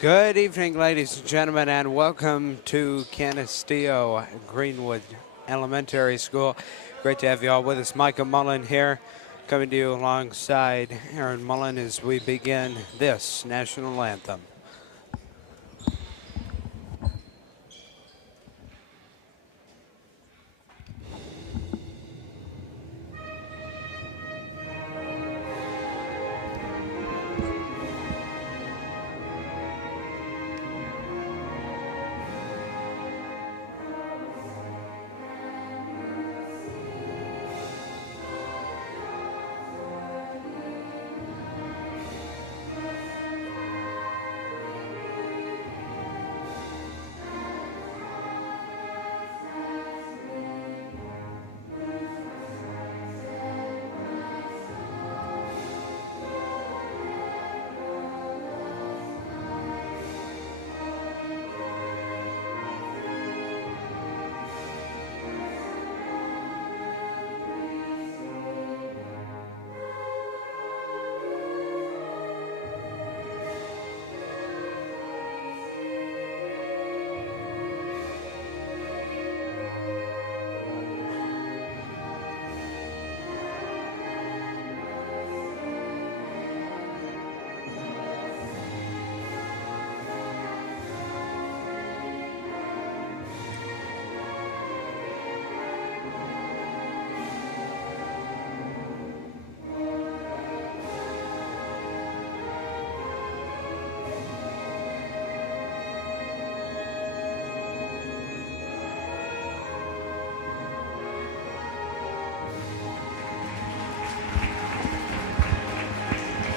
Good evening, ladies and gentlemen, and welcome to Canisteo-Greenwood Elementary School. Great to have you all with us. Micah Mullen here, coming to you alongside Aaron Mullen as we begin this national anthem.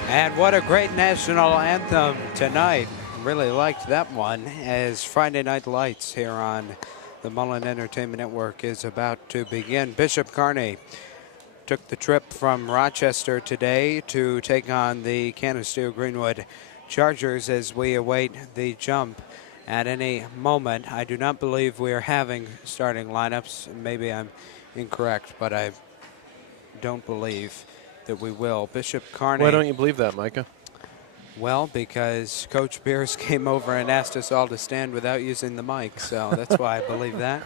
And what a great national anthem tonight. Really liked that one, as Friday Night Lights here on the Mullen Entertainment Network is about to begin. Bishop Kearney took the trip from Rochester today to take on the Canisteo-Greenwood Chargers as we await the jump at any moment. I do not believe we are having starting lineups. Maybe I'm incorrect, but I don't believe that we will. Bishop Kearney. Why don't you believe that, Micah? Well, because Coach Beers came over and asked us all to stand without using the mic, so that's why I believe that.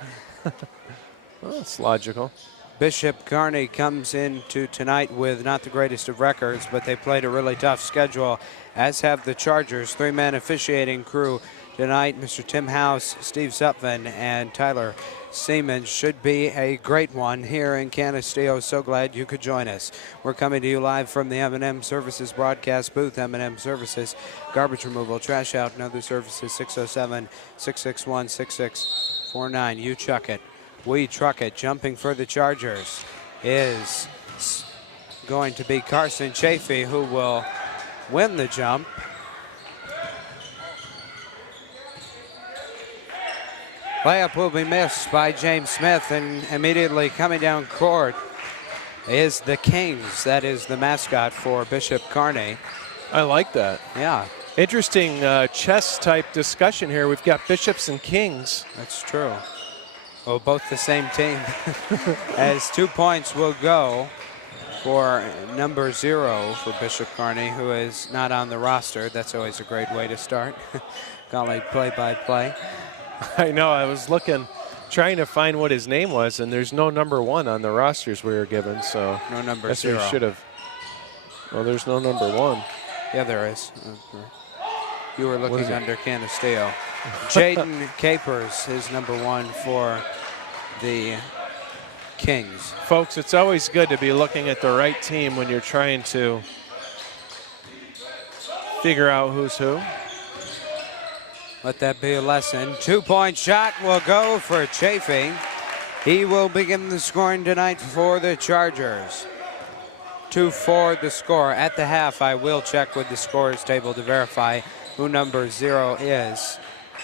Well, it's logical. Bishop Kearney comes into tonight with not the greatest of records, but they played a really tough schedule, as have the Chargers. Three-man officiating crew tonight, Mr. Tim House, Steve Sutphin, and Tyler Seaman. Should be a great one here in Canisteo. So glad you could join us. We're coming to you live from the M&M Services broadcast booth. M&M Services, garbage removal, trash out, and other services. 607-661-6649. You chuck it. We truck it. Jumping for the Chargers is going to be Carson Chafee, who will win the jump. Layup will be missed by James Smith, and immediately coming down court is the Kings. That is the mascot for Bishop Kearney. I like that. Yeah. Interesting chess-type discussion here. We've got Bishops and Kings. That's true. Well, both the same team. As 2 points will go for number 0 for Bishop Kearney, who is not on the roster. That's always a great way to start. Golly, play-by-play. I know, I was trying to find what his name was, and there's no number 1 on the rosters we were given, so. No number 0. zero. Should have. Well, there's no number 1. Yeah, there is. You were looking under Canisteo. Jaden Capers is number 1 for the Kings. Folks, it's always good to be looking at the right team when you're trying to figure out who's who. Let that be a lesson. 2-point shot will go for Chafee. He will begin the scoring tonight for the Chargers. 2-4 the score. At the half, I will check with the scorers table to verify who number 0 is.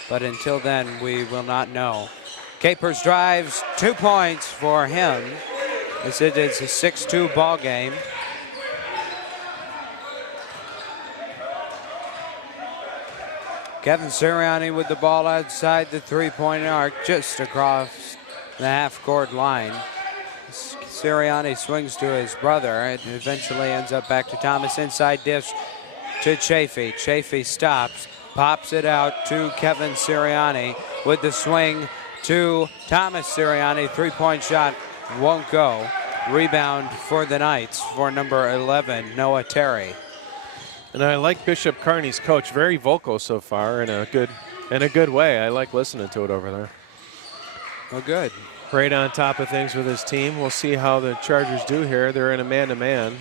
But until then, we will not know. Capers drives, 2 points for him, as it is a 6-2 ball game. Kevin Sirianni with the ball outside the three-point arc, just across the half-court line. Sirianni swings to his brother and eventually ends up back to Thomas. Inside dish to Chafee. Chafee stops, pops it out to Kevin Sirianni with the swing to Thomas Sirianni. Three-point shot won't go. Rebound for the Knights for number 11, Noah Terry. And I like Bishop Kearney's coach, very vocal so far in a good way. I like listening to it over there. Oh, good. Right on top of things with his team. We'll see how the Chargers do here. They're in a man-to-man.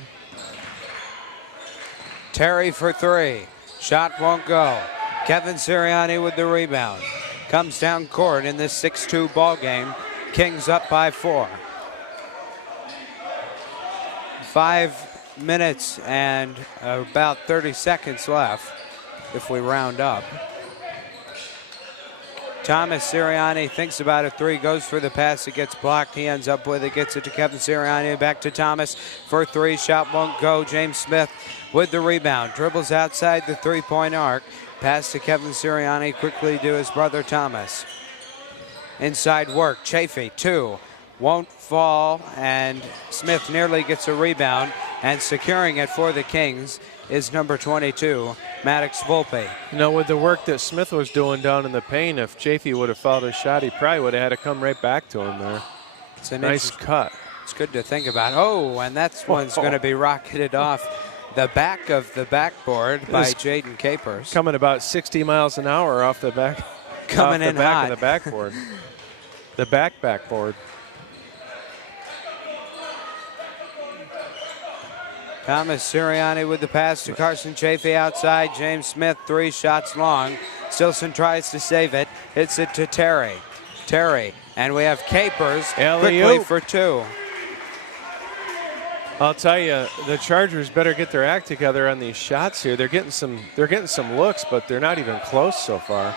Terry for three. Shot won't go. Kevin Sirianni with the rebound. Comes down court in this 6-2 ball game. Kings up by 4. 5 minutes and about 30 seconds left if we round up. Thomas Sirianni thinks about a three, goes for the pass, it gets blocked, he ends up with it, gets it to Kevin Sirianni, back to Thomas for three, shot won't go. James Smith with the rebound, dribbles outside the three-point arc, pass to Kevin Sirianni, quickly to his brother Thomas. Inside work, Chafee, two, won't fall, and Smith nearly gets a rebound, and securing it for the Kings is number 22, Maddox Volpe. You know, with the work that Smith was doing down in the paint, if Chafee would have fouled his shot, he probably would have had to come right back to him there. It's a nice cut. It's good to think about. Oh, and that one's going to be rocketed off the back of the backboard by Jaden Capers. Coming about 60 miles an hour off the back. Coming off in the back hot. of the backboard. The backboard. Thomas Sirianni with the pass to Carson Chafee outside. James Smith, 3 shots long. Stilson tries to save it. Hits it to Terry. Terry. And we have Capers quickly for 2. I'll tell you, the Chargers better get their act together on these shots here. They're getting some looks, but they're not even close so far.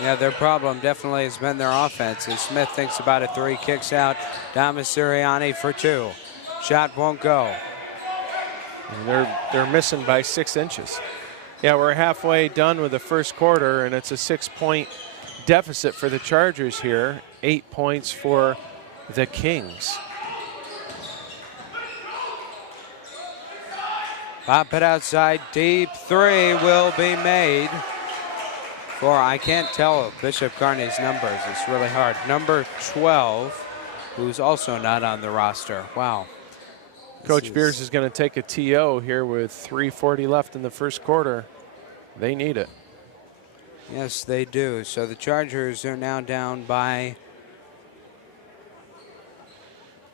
Yeah, their problem definitely has been their offense. As Smith thinks about a 3, kicks out. Thomas Sirianni for 2. Shot won't go. And they're missing by 6 inches. Yeah, we're halfway done with the first quarter, and it's a 6-point deficit for the Chargers here. 8 points for the Kings. Pop it outside, deep 3 will be made for, I can't tell Bishop Kearney's numbers. It's really hard. Number 12, who's also not on the roster. Wow. Coach Beers is going to take a TO here with 3:40 left in the first quarter. They need it. Yes, they do. So the Chargers are now down by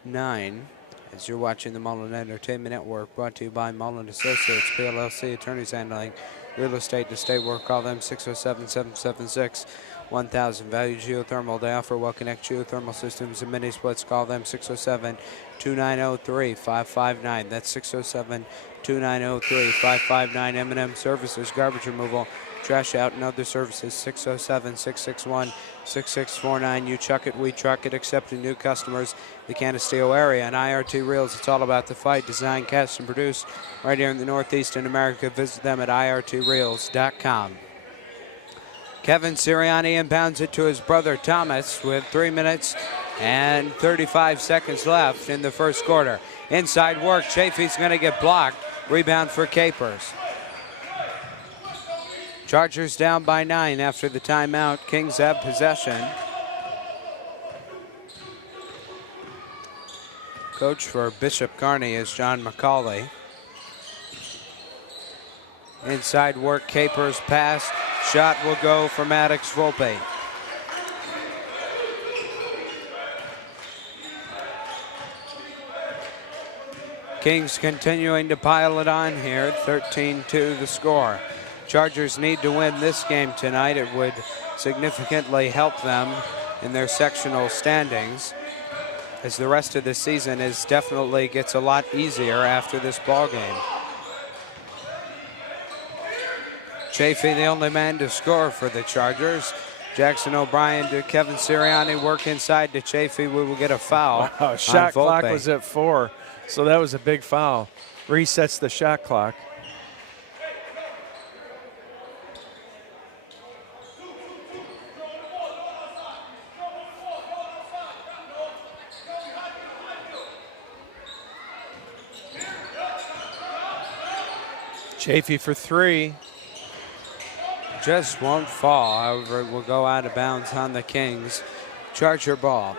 9. As you're watching the Mullen Entertainment Network, brought to you by Mullen Associates, PLLC, attorneys handling real estate to state work. Call them 607-776-1000. Value Geothermal. They offer well-connect geothermal systems and mini splits. Call them 607-2903-559. That's 607-2903-559. M&M Services, garbage removal, trash out, and other services. 607-661-6649. You chuck it, we truck it. Accepting new customers. The Canisteo area and IRT Reels. It's all about the fight. Designed, cast, and produced right here in the Northeast in America. Visit them at irtreels.com. Kevin Sirianni inbounds it to his brother Thomas with 3 minutes and 35 seconds left in the first quarter. Inside work. Chafee's going to get blocked. Rebound for Capers. Chargers down by 9 after the timeout. Kings have possession. Coach for Bishop Kearney is John McCauley. Inside work, Capers pass. Shot will go for Maddox Volpe. Kings continuing to pile it on here. 13-2 the score. Chargers need to win this game tonight. It would significantly help them in their sectional standings, as the rest of the season definitely gets a lot easier after this ball game. Chafee, the only man to score for the Chargers. Jackson O'Brien to Kevin Sirianni. Work inside to Chafee. We will get a foul. Wow, shot clock was at 4, so that was a big foul. Resets the shot clock. Chafee for 3. just won't fall. However, it will go out of bounds on the Kings. Charger ball.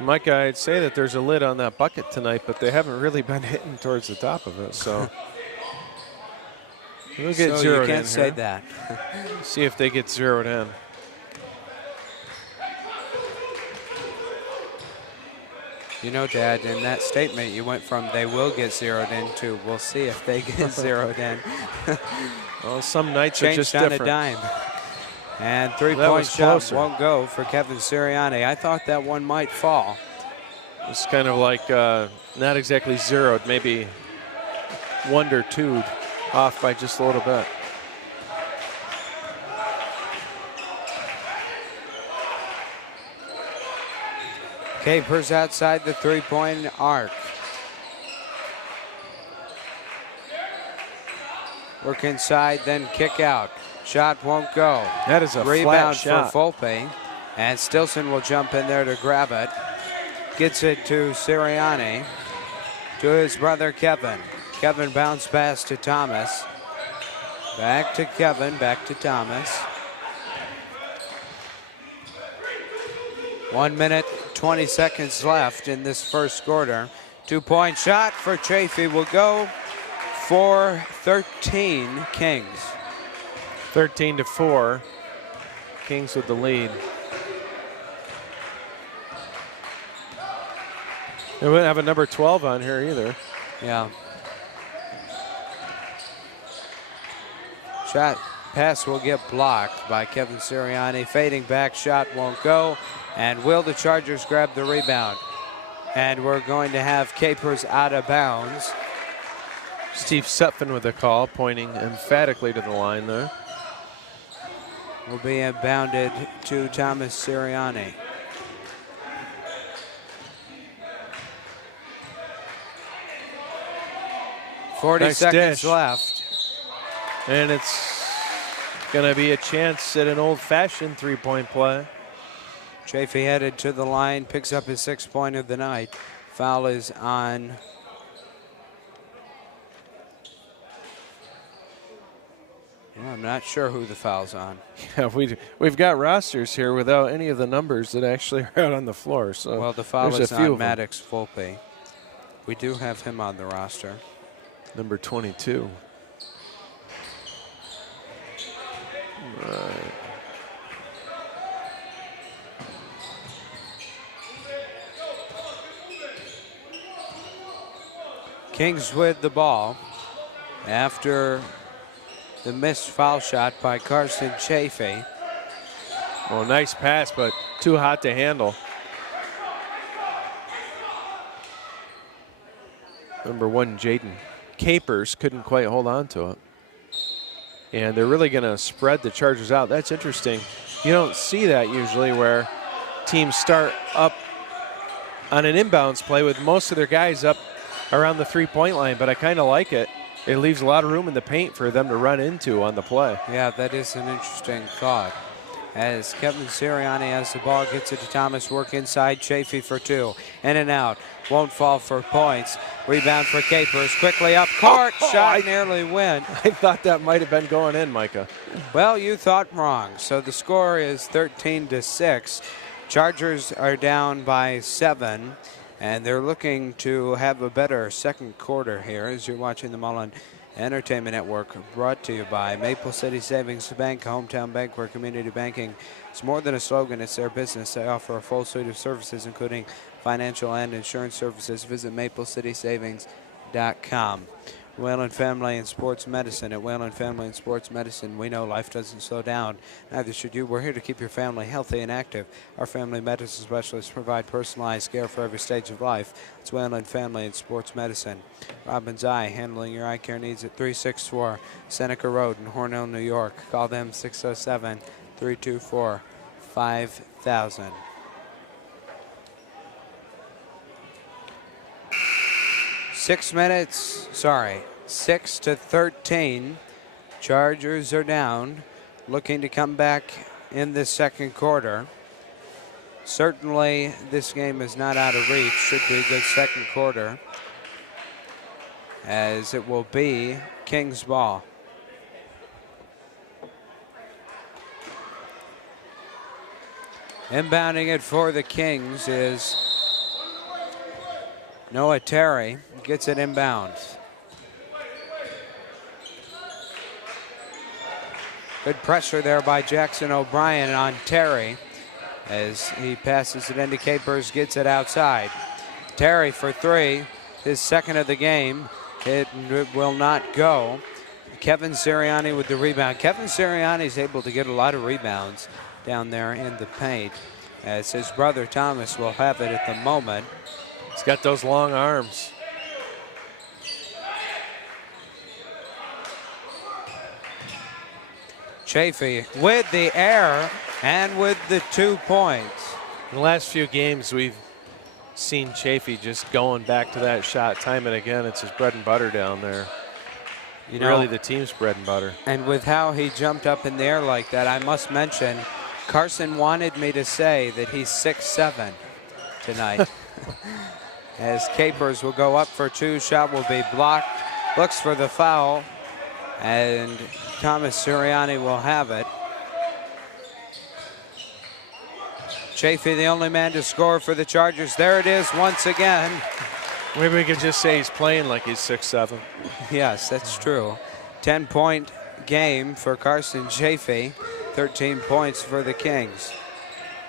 Micah, I'd say that there's a lid on that bucket tonight, but they haven't really been hitting towards the top of it. So we'll get So zeroed you can't in say here. that. See if they get zeroed in. You know, Dad, in that statement, you went from they will get zeroed in to we'll see if they get zeroed in. Well, some nights are Changed just on different. a dime. And That three-point was shot closer. won't go for Kevin Sirianni. I thought that one might fall. It's kind of like not exactly zeroed, maybe 1 or 2 off by just a little bit. Capers outside the three-point arc. Work inside, then kick out. Shot won't go. That is a Rebound flat shot. for Volpe. And Stilson will jump in there to grab it. Gets it to Sirianni. To his brother Kevin. Kevin bounce pass to Thomas. Back to Kevin, back to Thomas. 1 minute, 20 seconds left in this first quarter. 2-point shot for Chafee will go for 13 Kings. 13-4. Kings with the lead. They wouldn't have a number 12 on here either. Yeah. Shot pass will get blocked by Kevin Sirianni. Fading back, shot won't go. And will the Chargers grab the rebound? And we're going to have Capers out of bounds. Steve Sutphin with a call, pointing emphatically to the line there. Will be inbounded to Thomas Sirianni. Forty Nice seconds dish. left. And it's going to be a chance at an old-fashioned three-point play. Chafee headed to the line, picks up his 6th point of the night. Foul is on well, I'm not sure who the foul's on. Yeah, we've got rosters here without any of the numbers that actually are out on the floor. So Well, the foul there's is a few on of them. Maddox Volpe. We do have him on the roster. Number 22. Right. Kings with the ball after the missed foul shot by Carson Chafee. Well, nice pass, but too hot to handle. Number 1, Jaden Capers couldn't quite hold on to it. And they're really going to spread the Chargers out. That's interesting. You don't see that usually where teams start up on an inbounds play with most of their guys up around the three-point line, but I kind of like it. It leaves a lot of room in the paint for them to run into on the play. Yeah, that is an interesting thought. As Kevin Sirianni has the ball, gets it to Thomas, work inside, Chafee for 2. In and out, won't fall for points. Rebound for Capers, quickly up court, shot nearly went. I thought that might have been going in, Micah. Well, you thought wrong. So the score is 13-6. Chargers are down by 7. And they're looking to have a better second quarter here as you're watching the Mullen Entertainment Network, brought to you by Maple City Savings Bank, hometown bank where community banking is more than a slogan, it's their business. They offer a full suite of services, including financial and insurance services. Visit maplecitysavings.com. Whalen Family and Sports Medicine. At Whalen Family and Sports Medicine, we know life doesn't slow down. Neither should you. We're here to keep your family healthy and active. Our family medicine specialists provide personalized care for every stage of life. It's Whalen Family and Sports Medicine. Robbins Eye, handling your eye care needs at 364 Seneca Road in Hornell, New York. Call them 607-324-5000. Six minutes, 6-13. Chargers are down, looking to come back in the second quarter. Certainly, this game is not out of reach. Should be a good second quarter, as it will be Kings ball. Inbounding it for the Kings is Noah Terry. Gets it inbounds. Good pressure there by Jackson O'Brien on Terry as he passes it into Capers, gets it outside. Terry for three, his second of the game. It will not go. Kevin Sirianni with the rebound. Kevin Sirianni is able to get a lot of rebounds down there in the paint, as his brother Thomas will have it at the moment. He's got those long arms. Chafee with the air and with the 2 points. In the last few games, we've seen Chafee just going back to that shot time and again. It's his bread and butter down there. You know, really the team's bread and butter. And with how he jumped up in the air like that, I must mention, Carson wanted me to say that he's 6'7" tonight. As Capers will go up for two, shot will be blocked, looks for the foul, and Thomas Sirianni will have it. Chafee, the only man to score for the Chargers. There it is once again. Maybe we could just say he's playing like he's 6'7". Yes, that's true. 10-point game for Carson Chafee. 13 points for the Kings.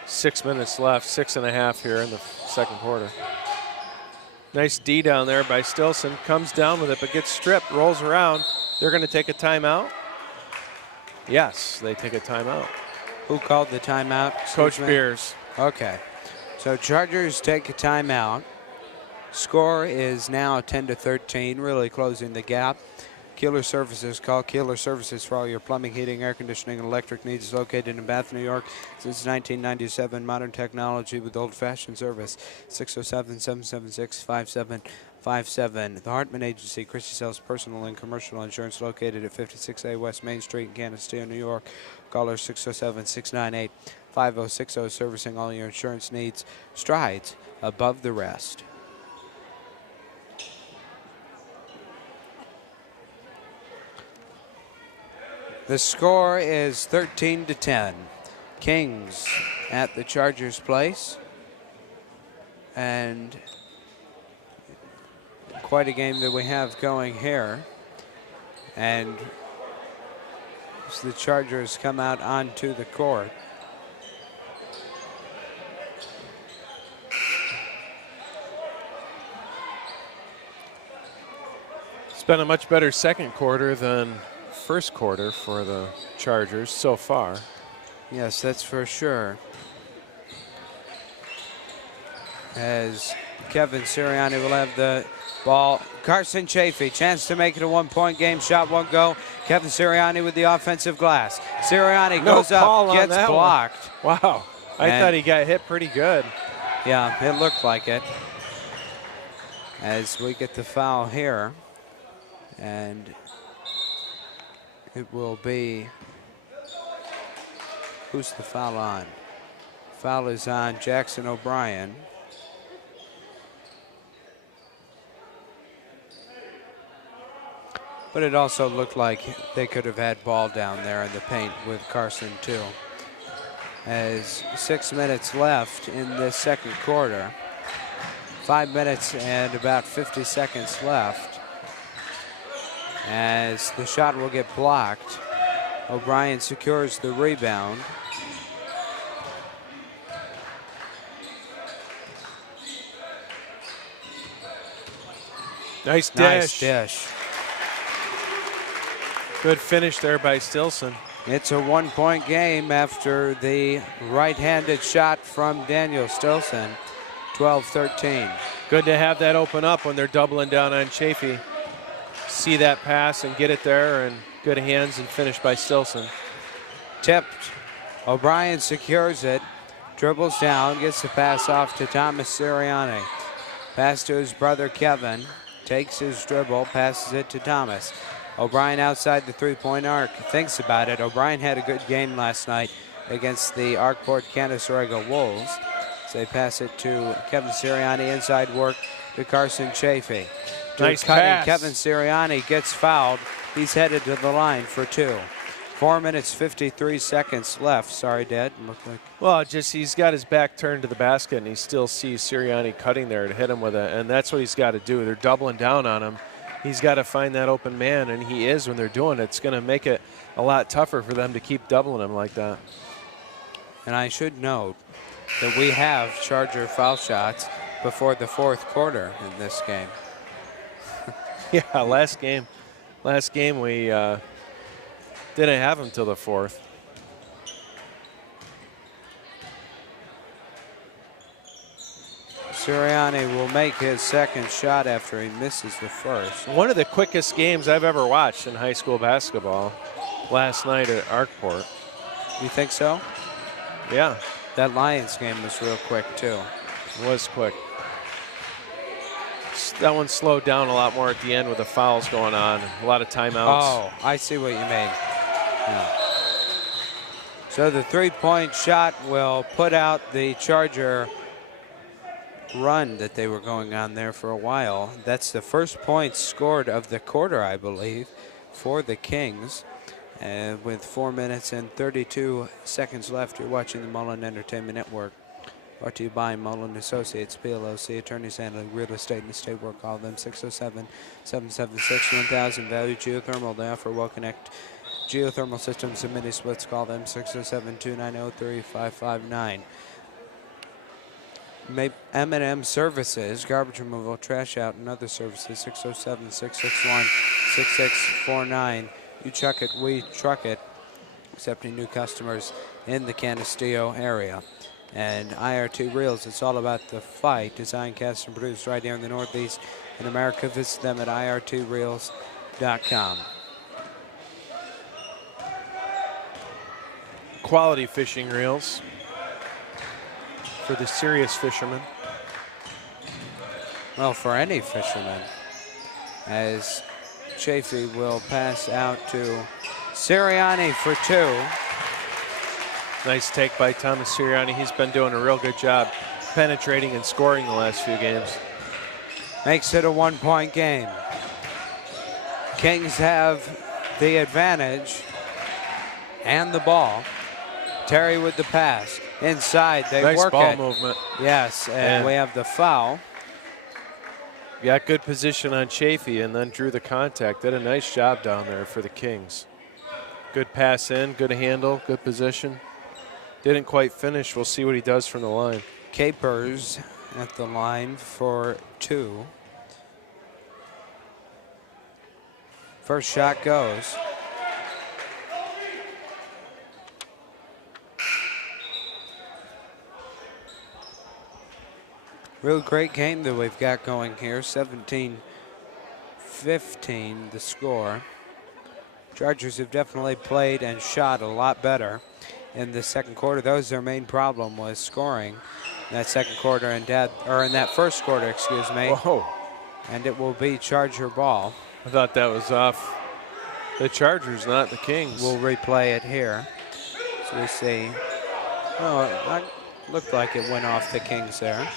6 minutes left, 6.5 here in the second quarter. Nice D down there by Stilson. Comes down with it, but gets stripped, rolls around. They're going to take a timeout. Yes, they take a timeout. Who called the timeout? Coach Beers. Okay. So Chargers take a timeout. Score is now 10-13, really closing the gap. Keeler Services. Call Keeler Services for all your plumbing, heating, air conditioning, and electric needs. Located in Bath, New York since 1997. Modern technology with old-fashioned service. 607-776-5757. The Hartman Agency. Christie sells personal and commercial insurance, located at 56A West Main Street in Canisteo, New York. Caller 607-698-5060. Servicing all your insurance needs. Strides above the rest. The score is 13-10. Kings at the Chargers' place. And quite a game that we have going here. And as the Chargers come out onto the court. It's been a much better second quarter than first quarter for the Chargers so far. Yes, that's for sure. As Kevin Sirianni will have the ball. Carson Chafee, chance to make it a 1-point game. Shot won't go. Kevin Sirianni with the offensive glass. Sirianni goes up, gets blocked. Wow, I thought he got hit pretty good. Yeah, it looked like it. As we get the foul here. And it will be, who's the foul on? Foul is on Jackson O'Brien. But it also looked like they could have had ball down there in the paint with Carson too. As 6 minutes left in this second quarter. 5 minutes and about 50 seconds left. As the shot will get blocked. O'Brien secures the rebound. Nice dish. Nice dish. Good finish there by Stilson. It's a 1-point game after the right-handed shot from Daniel Stilson. 12-13. Good to have that open up when they're doubling down on Chafee. See that pass and get it there, and good hands and finish by Stilson. Tipped. O'Brien secures it. Dribbles down, gets the pass off to Thomas Sirianni. Pass to his brother Kevin. Takes his dribble, passes it to Thomas. O'Brien outside the three-point arc. Thinks about it. O'Brien had a good game last night against the Arkport Canisteo Wolves. So they pass it to Kevin Sirianni. Inside work to Carson Chafee. Nice pass. Kevin Sirianni gets fouled. He's headed to the line for two. 4 minutes, 53 seconds left. Sorry, Dad. Looked like. Well, just he's got his back turned to the basket, and he still sees Sirianni cutting there to hit him with it, and that's what he's got to do. They're doubling down on him. He's got to find that open man, and he is when they're doing it. It's going to make it a lot tougher for them to keep doubling him like that. And I should note that we have Charger foul shots before the fourth quarter in this game. Yeah, last game we didn't have him till the fourth. Sirianni will make his second shot after he misses the first. One of the quickest games I've ever watched in high school basketball last night at Arkport. You think so? Yeah. That Lions game was real quick, too. It was quick. That one slowed down a lot more at the end with the fouls going on, a lot of timeouts. Oh, I see what you mean. Yeah. So the three-point shot will put out the Charger run that they were going on there for a while. That's the first point scored of the quarter, I believe, for the Kings. And with 4 minutes and 32 seconds left, you're watching the Mullen Entertainment Network. Brought to you by Mullen Associates, PLLC, attorneys handling real estate and estate work. Call them 607-776-1000. Value Geothermal. They offer well-connect geothermal systems and mini splits. Call them 607-290-3559. M&M Services, garbage removal, trash out, and other services, 607-661-6649. You chuck it, we truck it, accepting new customers in the Canisteo area. And IRT Reels, it's all about the fight, designed, cast, and produced right here in the Northeast in America. Visit them at irtreels.com. Quality fishing reels for the serious fishermen. Well, for any fisherman, as Chafee will pass out to Sirianni for two. Nice take by Thomas Sirianni. He's been doing a real good job penetrating and scoring the last few games. Makes it a one-point game. Kings have the advantage and the ball. Terry with the pass. Inside, they nice work ball it. movement. Yes, and we have the foul. Got good position on Chafee and then drew the contact. Did a nice job down there for the Kings. Good pass in, good handle, good position. Didn't quite finish. We'll see what he does from the line. Capers at the line for two. First shot goes. Real great game that we've got going here. 17-15 the score. Chargers have definitely played and shot a lot better in the second quarter. That was their main problem, was scoring in that second quarter and in that first quarter, excuse me. Whoa. And it will be Charger ball. I thought that was off the Chargers, not the Kings. We'll replay it here. So we see. Oh, it looked like it went off the Kings there.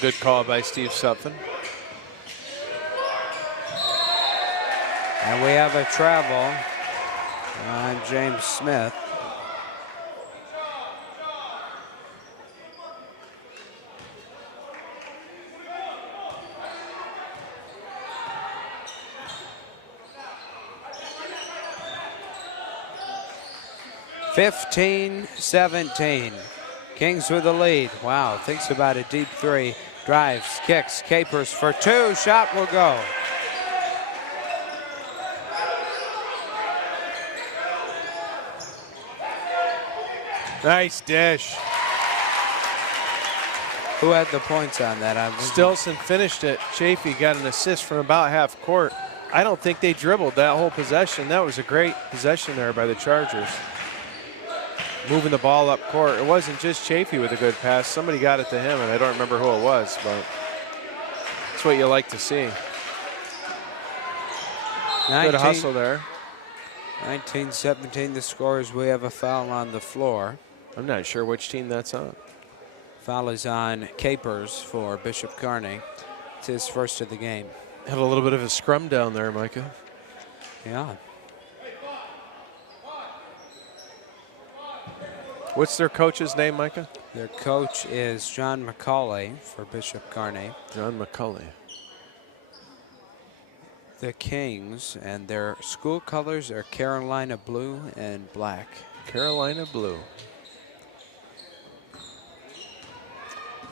Good call by Steve Supfin. And we have a travel on James Smith. (15-17). Kings with the lead. Wow, thinks about a deep three. Drives, kicks, capers for two. Shot will go. Nice dish. Who had the points on that? Stilson finished it. Chafee got an assist from about half court. I don't think they dribbled that whole possession. That was a great possession there by the Chargers. Moving the ball up court. It wasn't just Chafee with a good pass. Somebody got it to him, and I don't remember who it was, but that's what you like to see. Good hustle there. 19-17 the score as we have a foul on the floor. I'm not sure which team that's on. Foul is on Capers for Bishop Kearney. It's his first of the game. Had a little bit of a scrum down there, Micah. Yeah. What's their coach's name, Micah? Their coach is John McCauley for Bishop Kearney. John McCauley. The Kings, and their school colors are Carolina blue and black. Carolina blue.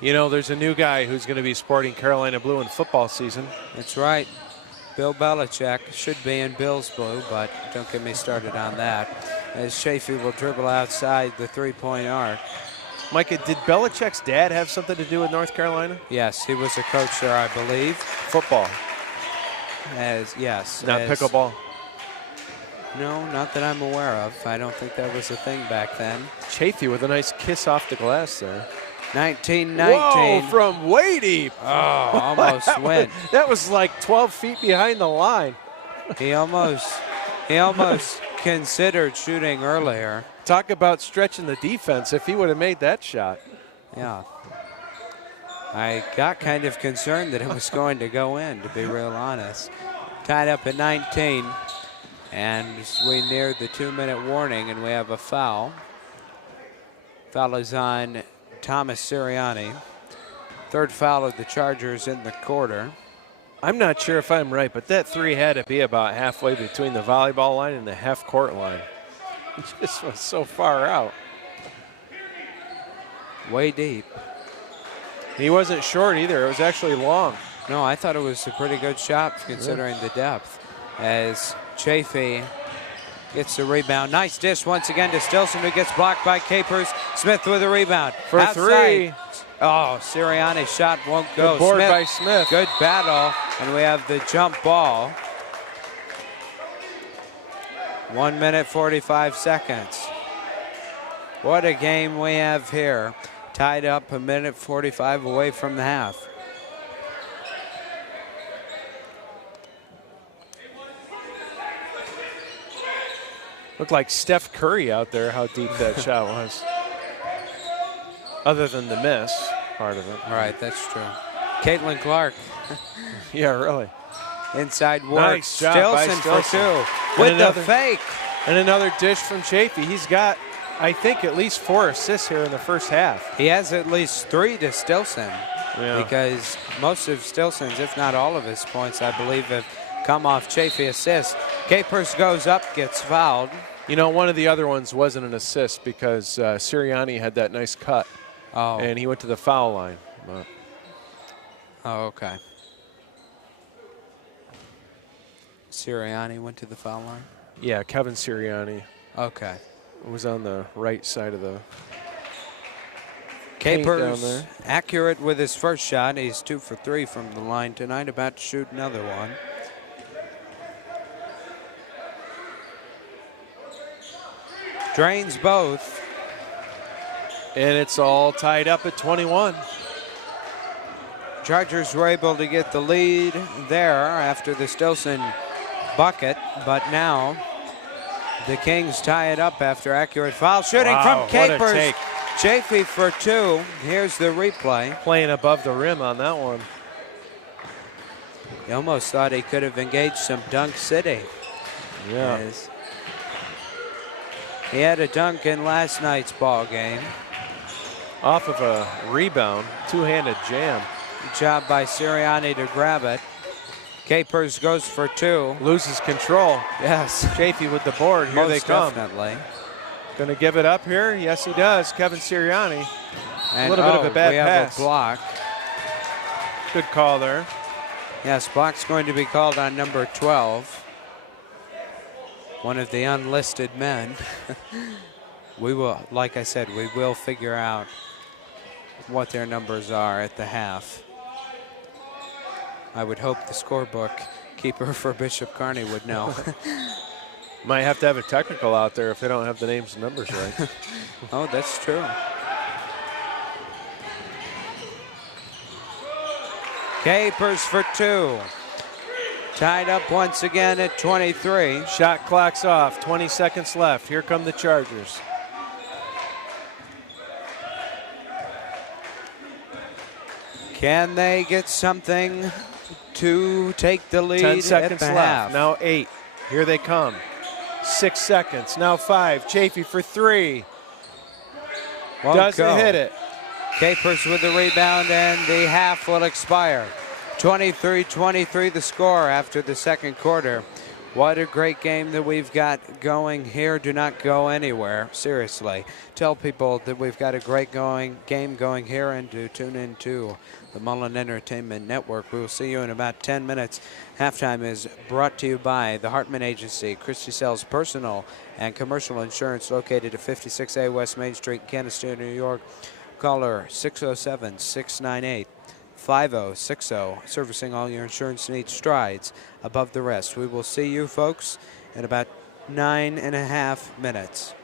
You know, there's a new guy who's going to be sporting Carolina blue in football season. That's right. Bill Belichick should be in Bill's blue, but don't get me started on that. As Chafee will dribble outside the three-point arc. Micah, did Belichick's dad have something to do with North Carolina? Yes, he was a coach there, I believe. Football. Yes. Not pickleball? No, not that I'm aware of. I don't think that was a thing back then. Chafee with a nice kiss off the glass there. 19-19. Whoa, from way deep. Oh, almost went. That was like 12 feet behind the line. He almost considered shooting earlier. Talk about stretching the defense if he would have made that shot. Yeah. I got kind of concerned that it was going to go in, to be real honest. Tied up at 19, and we near the 2-minute warning, and we have a foul. Foul is on Thomas Sirianni. Third foul of the Chargers in the quarter. I'm not sure if I'm right, but that three had to be about halfway between the volleyball line and the half-court line. It just was so far out. Way deep. He wasn't short either. It was actually long. No, I thought it was a pretty good shot considering the depth. As Chafee gets the rebound. Nice dish once again to Stilson, who gets blocked by Capers. Smith with a rebound. For outside. 3. Oh, Sirianni's shot won't go. Good board by Smith. Good battle, and we have the jump ball. 1 minute, 45 seconds. What a game we have here. Tied up 1 minute, 45 away from the half. Looked like Steph Curry out there, how deep that shot was. Other than the miss part of it. Right, that's true. Caitlin Clark. Yeah, really. Inside work. Nice job by Stilson for 2. And With the fake. And another dish from Chafee. He's got, I think, at least 4 assists here in the first half. He has at least 3 to Stilson. Yeah. Because most of Stilson's, if not all of his points, I believe, have come off Chafee assists. Capers goes up, gets fouled. You know, one of the other ones wasn't an assist because Sirianni had that nice cut. Oh. And he went to the foul line. But oh, okay. Sirianni went to the foul line? yeah, Kevin Sirianni Okay. was on the right side of the Capers accurate with his first shot. He's 2 for 3 from the line tonight, about to shoot another one. Drains both. And it's all tied up at 21. Chargers were able to get the lead there after the Stilson bucket, but now the Kings tie it up after accurate foul shooting from Capers. Chafee for 2. Here's the replay. Playing above the rim on that one. He almost thought he could have engaged some Dunk City. Yeah. As he had a dunk in last night's ball game. Off of a rebound, two-handed jam. Good job by Sirianni to grab it. Capers goes for 2. Loses control. Yes. Chafee with the board. Here they come. Definitely. Going to give it up here? Yes, he does. Kevin Sirianni. And a little bit of a bad pass. Have a block. Good call there. Yes, block's going to be called on number 12. One of the unlisted men. We will, like I said, we will figure out what their numbers are at the half. I would hope the scorebook keeper for Bishop Kearney would know. Might have to have a technical out there if they don't have the names and numbers right. Oh, that's true. Capers for 2. Tied up once again at 23. Shot clock's off. 20 seconds left. Here come the Chargers. Can they get something to take the lead? 10 seconds at the left. half? Now 8. Here they come. 6 seconds. Now 5. Chafee for 3. Won't Doesn't go. hit it. Capers with the rebound, and the half will expire. 23-23 the score after the second quarter. What a great game that we've got going here. Do not go anywhere. Seriously. Tell people that we've got a great game going here, and to tune into the Mullen Entertainment Network. We will see you in about 10 minutes. Halftime is brought to you by the Hartman Agency. Christie sells personal and commercial insurance, located at 56A West Main Street, Canisteo, New York. Caller 607-698-5060, servicing all your insurance needs. Strides above the rest. We will see you folks in about 9.5 minutes.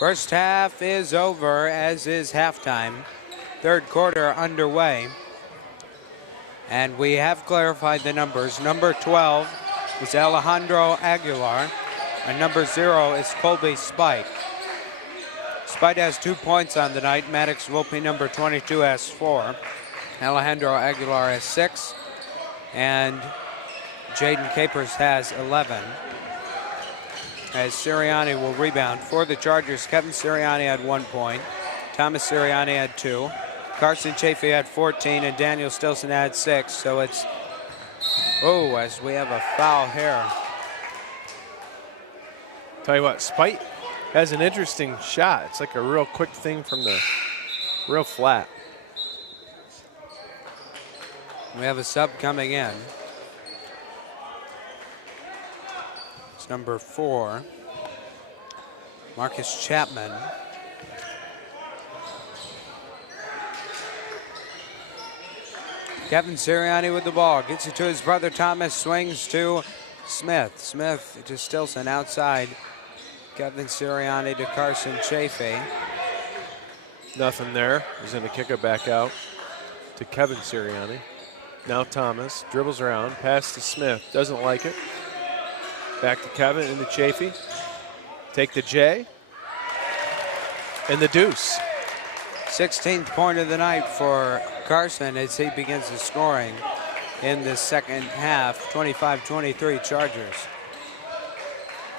First half is over, as is halftime. Third quarter underway. And we have clarified the numbers. Number 12 is Alejandro Aguilar, and number 0 is Colby Spite. Spite has 2 points on the night. Maddox Volpe, number 22, has 4. Alejandro Aguilar has 6, and Jaden Capers has 11. As Sirianni will rebound for the Chargers. Kevin Sirianni had 1 point. Thomas Sirianni had 2. Carson Chafee had 14, and Daniel Stilson had 6. So it's, oh, as we have a foul here. Tell you what, Spite has an interesting shot. It's like a real quick thing from the real flat. We have a sub coming in. It's number 4, Marcus Chapman. Kevin Sirianni with the ball. Gets it to his brother Thomas. Swings to Smith. Smith to Stilson outside. Kevin Sirianni to Carson Chafee. Nothing there. He's going to kick it back out to Kevin Sirianni. Now Thomas dribbles around. Pass to Smith. Doesn't like it. Back to Kevin into Chafee. Take the J. And the deuce. 16th point of the night for Carson as he begins the scoring in the second half. 25-23 Chargers.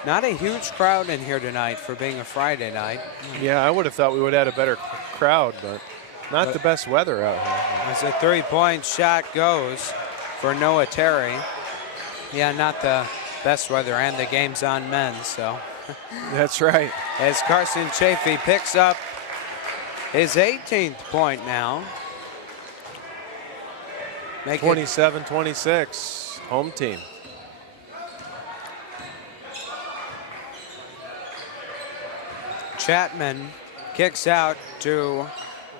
Not a huge crowd in here tonight for being a Friday night. Yeah, I would have thought we would have had a better crowd, but not the best weather out here. As a three-point shot goes for Noah Terry. Yeah, not the best weather, and the game's on men, so. That's right. As Carson Chafee picks up his 18th point now. 27-26, home team. Chapman kicks out to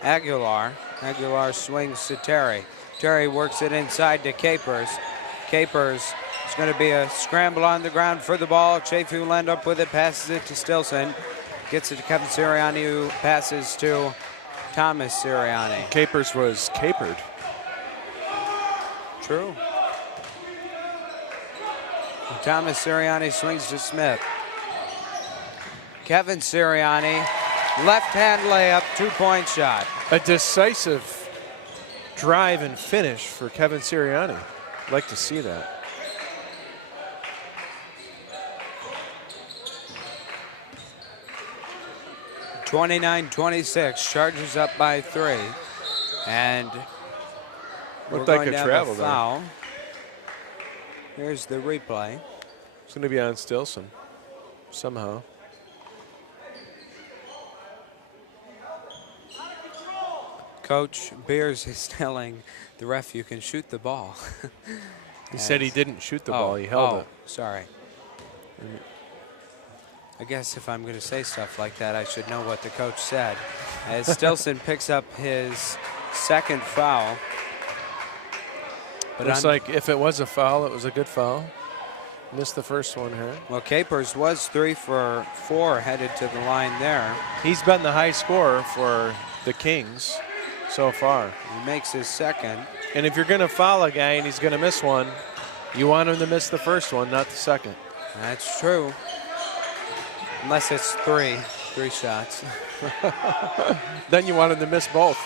Aguilar. Aguilar swings to Terry. Terry works it inside to Capers. Capers is going to be a scramble on the ground for the ball. Chafee will end up with it, passes it to Stilson. Gets it to Kevin Sirianni, who passes to Thomas Sirianni. Capers was capered. True. Thomas Sirianni swings to Smith. Kevin Sirianni, left-hand layup, 2-point shot. A decisive drive and finish for Kevin Sirianni. I'd like to see that. (29-26), Chargers up by 3, and looked like a travel foul. Here's the replay. It's going to be on Stilson somehow. Coach Beers is telling the ref you can shoot the ball. He said he didn't shoot the ball, he held it. Sorry. I guess if I'm going to say stuff like that, I should know what the coach said. As Stilson picks up his second foul. But looks like if it was a foul, it was a good foul. Missed the first one here. Well, Capers was 3 for 4 headed to the line there. He's been the high scorer for the Kings so far. He makes his second. And if you're going to foul a guy and he's going to miss one, you want him to miss the first one, not the second. That's true. Unless it's three shots. Then you want him to miss both.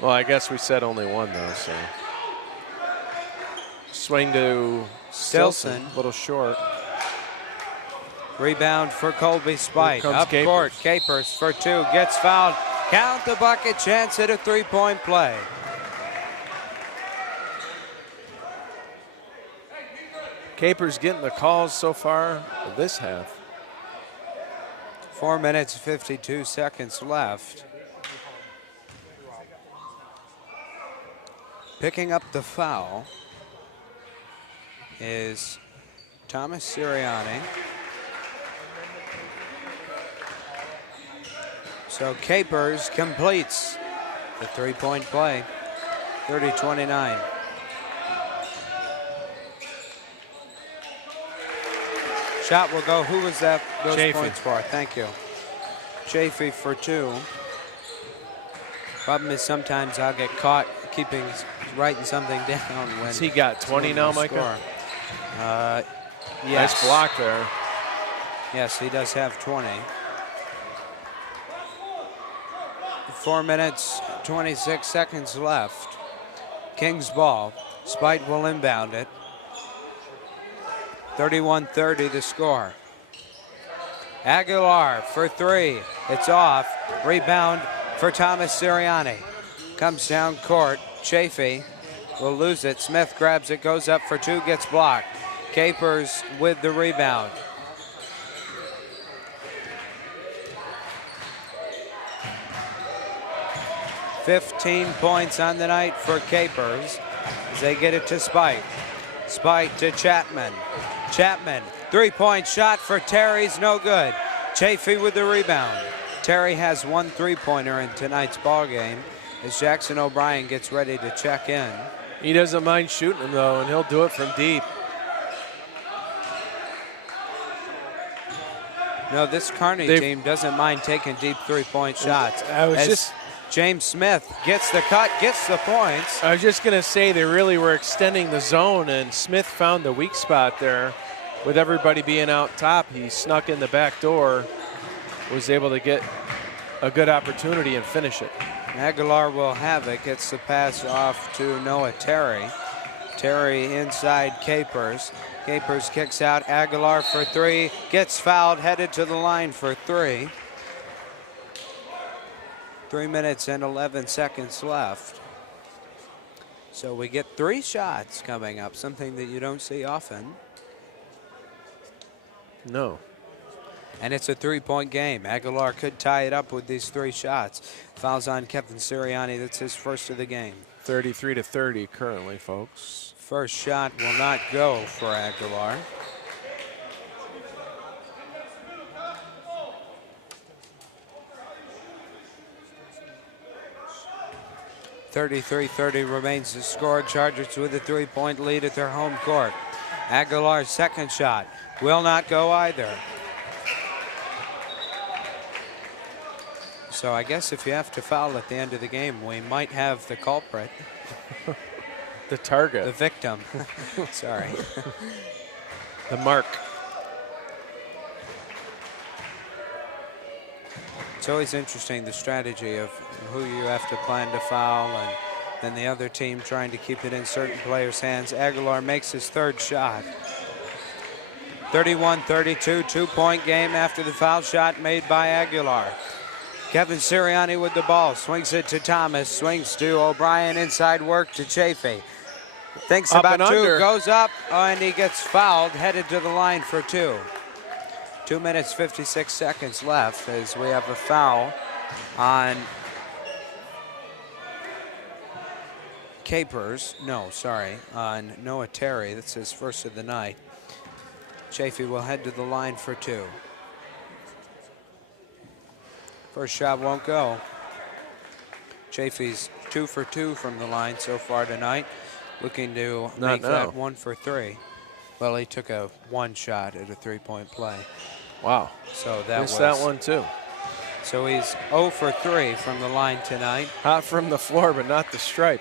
Well, I guess we said only one, though, so. Swing to Stilson, a little short. Rebound for Colby Spite. Up Capers. court, Capers for 2, gets fouled. Count the bucket, chance at a 3-point play. Capers getting the calls so far this half. 4 minutes, 52 seconds left. Picking up the foul is Thomas Sirianni. So Capers completes the 3-point play, 30-29. Shot will go. Who was that? Those Chafee. points for? Thank you. Chafee for 2. Problem is sometimes I'll get caught writing something down when. Has he got 20 now, Micah? Yes. Nice block there. Yes, he does have 20. 4 minutes, 26 seconds left. Kings ball. Spite will inbound it. 31-30 the score. Aguilar for 3. It's off. Rebound for Thomas Sirianni. Comes down court. Chafee will lose it. Smith grabs it, goes up for 2, gets blocked. Capers with the rebound. $15 points on the night for Capers as they get it to Spite. Spite to Chapman. Chapman, 3-point shot for Terry's no good. Chafee with the rebound. Terry has 1 3-pointer in tonight's ball game as Jackson O'Brien gets ready to check in. He doesn't mind shooting them though, and he'll do it from deep. No, this Kearney team doesn't mind taking deep 3-point shots. James Smith gets the cut, gets the points. I was just going to say they really were extending the zone, and Smith found the weak spot there. With everybody being out top, he snuck in the back door, was able to get a good opportunity and finish it. Aguilar will have it, gets the pass off to Noah Terry. Terry inside Capers. Capers kicks out. Aguilar for 3, gets fouled, headed to the line for 3. 3 minutes and 11 seconds left. So we get 3 shots coming up, something that you don't see often. No. And it's a 3-point game. Aguilar could tie it up with these 3 shots. Fouls on Kevin Sirianni. That's his first of the game. 33-30 currently, folks. First shot will not go for Aguilar. 33-30 remains the score. Chargers with a 3-point lead at their home court. Aguilar's second shot will not go either. So I guess if you have to foul at the end of the game, we might have the culprit. The target. The victim. Sorry. The mark. It's always interesting, the strategy of who you have to plan to foul and then the other team trying to keep it in certain players' hands. Aguilar makes his third shot. 31-32, 2-point game after the foul shot made by Aguilar. Kevin Sirianni with the ball, swings it to Thomas, swings to O'Brien, inside work to Chafee. Thinks Up about and 2, under. goes up, and he gets fouled, headed to the line for 2. 2 minutes, 56 seconds left as we have a foul on Capers. No, sorry, on Noah Terry. That's his first of the night. Chafee will head to the line for 2. First shot won't go. Chafee's 2 for 2 from the line so far tonight. Looking to make that 1 for 3. Well, he took a 1 shot at a 3-point play. Wow. So that missed that one too. So he's 0 for 3 from the line tonight. Hot from the floor, but not the stripe.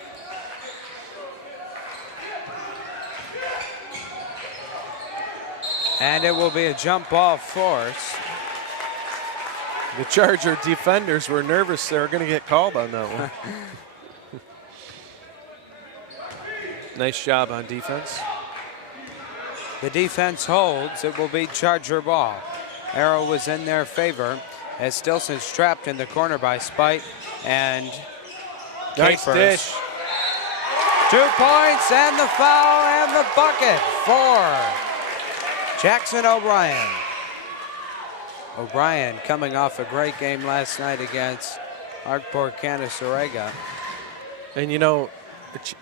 And it will be a jump ball force. The Charger defenders were nervous they were going to get called on that one. Nice job on defense. The defense holds. It will be Charger ball. Arrow was in their favor as Stilson's trapped in the corner by Spite and Nice Capers. dish. 2 points and the foul and the bucket for Jackson O'Brien. O'Brien coming off a great game last night against Arkport Canisteo. And you know,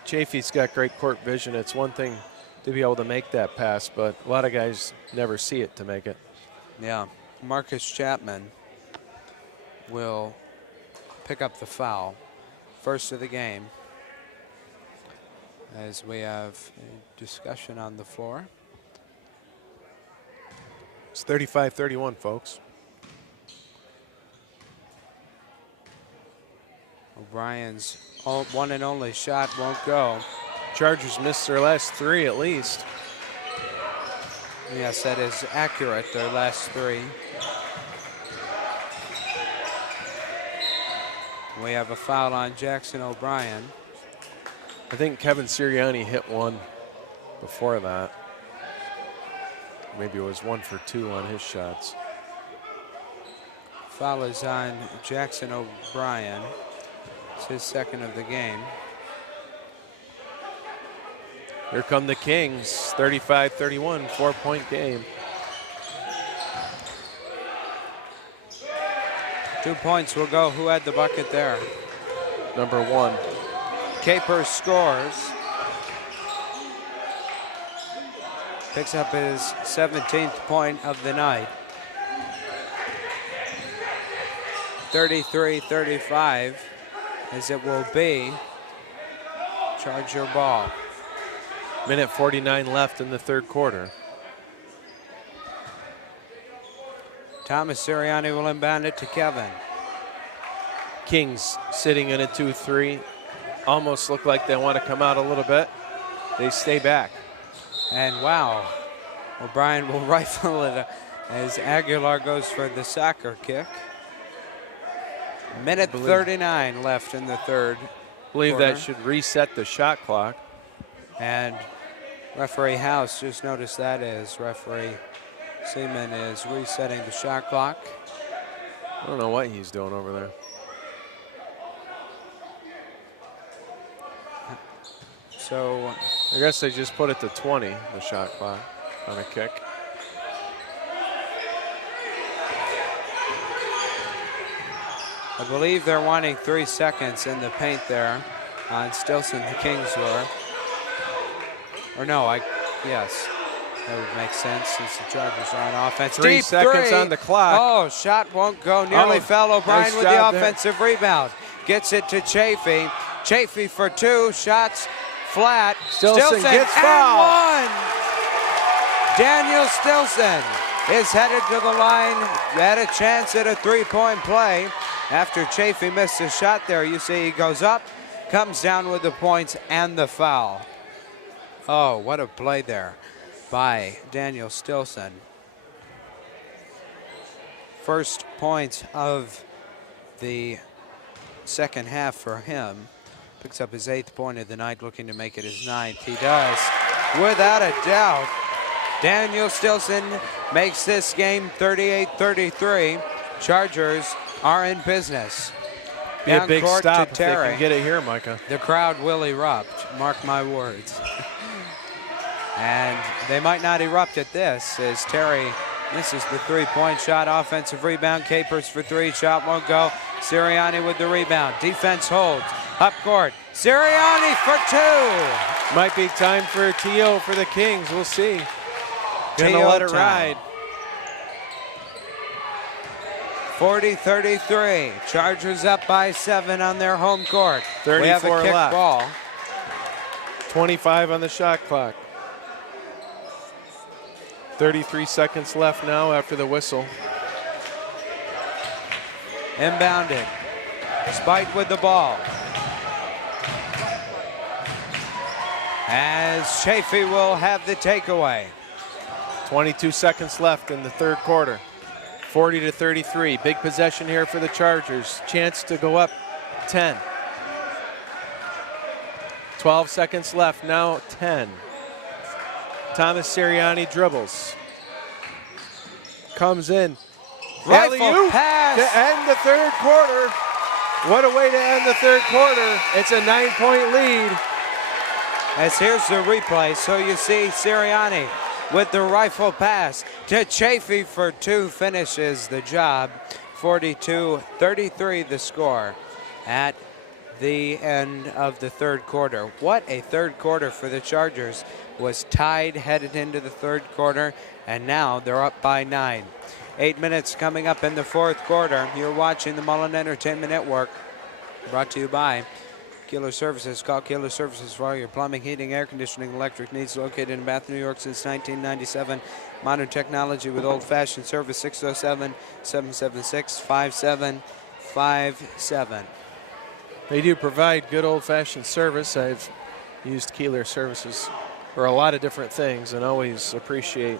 Chafee's got great court vision. It's one thing to be able to make that pass, but a lot of guys never see it to make it. Yeah, Marcus Chapman will pick up the foul. First of the game. As we have a discussion on the floor. It's 35-31, folks. O'Brien's one and only shot won't go. Chargers missed their last 3 at least. Yes, that is accurate, their last 3. We have a foul on Jackson O'Brien. I think Kevin Sirianni hit one before that. Maybe it was 1 for 2 on his shots. Foul is on Jackson O'Brien. It's his second of the game. Here come the Kings, 35-31, 4-point game. 2 points will go. Who had the bucket there? Number 1. Capers scores. Picks up his 17th point of the night. 33-35, as it will be Charger ball. Minute 49 left in the third quarter. Thomas Sirianni will inbound it to Kevin. Kings sitting in a 2-3. Almost look like they want to come out a little bit. They stay back. And wow, O'Brien will rifle it as Aguilar goes for the soccer kick. Minute 39 left in the third Believe quarter. that should reset the shot clock. And referee House just noticed that as referee Seaman is resetting the shot clock. I don't know what he's doing over there. So I guess they just put it to 20, the shot clock, on a kick. I believe they're wanting 3 seconds in the paint there on Stilson, the Kings were. Or no, yes, that would make sense since the Chargers are on offense. 3 Deep seconds three. on the clock. Oh, shot won't go. Nearly fell. O'Brien nice with the job there. offensive rebound. Gets it to Chafee. Chafee for 2. Shots flat. Stilson gets and fouled. 1. Daniel Stilson is headed to the line. Had a chance at a 3-point play. After Chafee missed a shot there, you see he goes up, comes down with the points and the foul. Oh, what a play there by Daniel Stilson. First point of the second half for him. Picks up his 8th point of the night, looking to make it his 9th. He does, without a doubt. Daniel Stilson makes this game 38-33. Chargers are in business. Be a Down big court stop to if they Terry. can get it here, Micah. The crowd will erupt, mark my words. And they might not erupt at this as Terry misses the 3-point shot. Offensive rebound, Capers for 3, shot won't go. Sirianni with the rebound, defense holds, up court. Sirianni for 2. Might be time for a TO for the Kings, we'll see. Gonna TO let it time. ride. 40-33, Chargers up by 7 on their home court. We have a 34 kick left. ball. 25 on the shot clock. 33 seconds left now after the whistle. Inbounded. Spite with the ball. As Chafee will have the takeaway. 22 seconds left in the third quarter. 40-33. Big possession here for the Chargers. Chance to go up 10. 12 seconds left, now 10. Thomas Sirianni dribbles. Comes in. Rifle Alley-oop pass. to end the third quarter. What a way to end the third quarter. It's a 9-point lead. As here's the replay, so you see Sirianni with the rifle pass to Chafee for 2, finishes the job. 42-33 the score at the end of the third quarter. What a third quarter for the Chargers. Was tied headed into the third quarter, and now they're up by 9. 8 minutes coming up in the fourth quarter. You're watching the Mullen Entertainment Network, brought to you by Keeler Services. Call Keeler Services for all your plumbing, heating, air conditioning, electric needs. Located in Bath, New York since 1997. Modern technology with old-fashioned service. 607-776-5757. They do provide good old-fashioned service. I've used Keeler Services for a lot of different things and always appreciate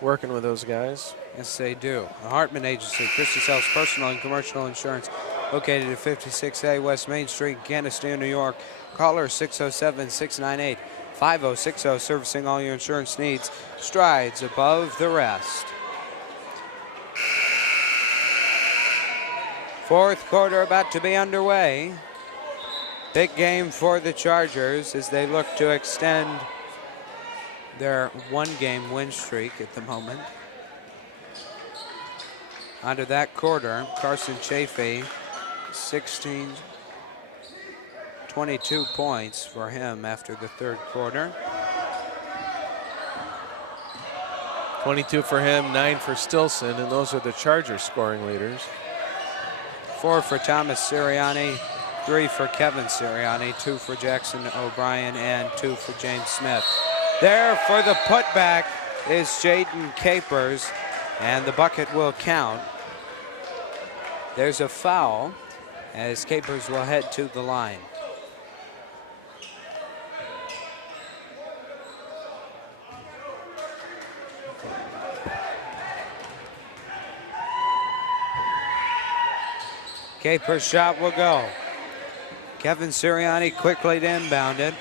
working with those guys. Yes, they do. The Hartman Agency, Christie sells personal and commercial insurance, located at 56A West Main Street, Canisteo, New York. Caller 607-698-5060, servicing all your insurance needs. Strides above the rest. Fourth quarter about to be underway. Big game for the Chargers as they look to extend their one-game win streak at the moment. Onto that quarter, Carson Chafee, 22 points for him after the third quarter. 22 for him, 9 for Stilson, and those are the Chargers scoring leaders. 4 for Thomas Sirianni, 3 for Kevin Sirianni, 2 for Jackson O'Brien, and 2 for James Smith. There for the putback is Jaden Capers, and the bucket will count. There's a foul as Capers will head to the line. Capers' shot will go. Kevin Sirianni quickly to inbound it.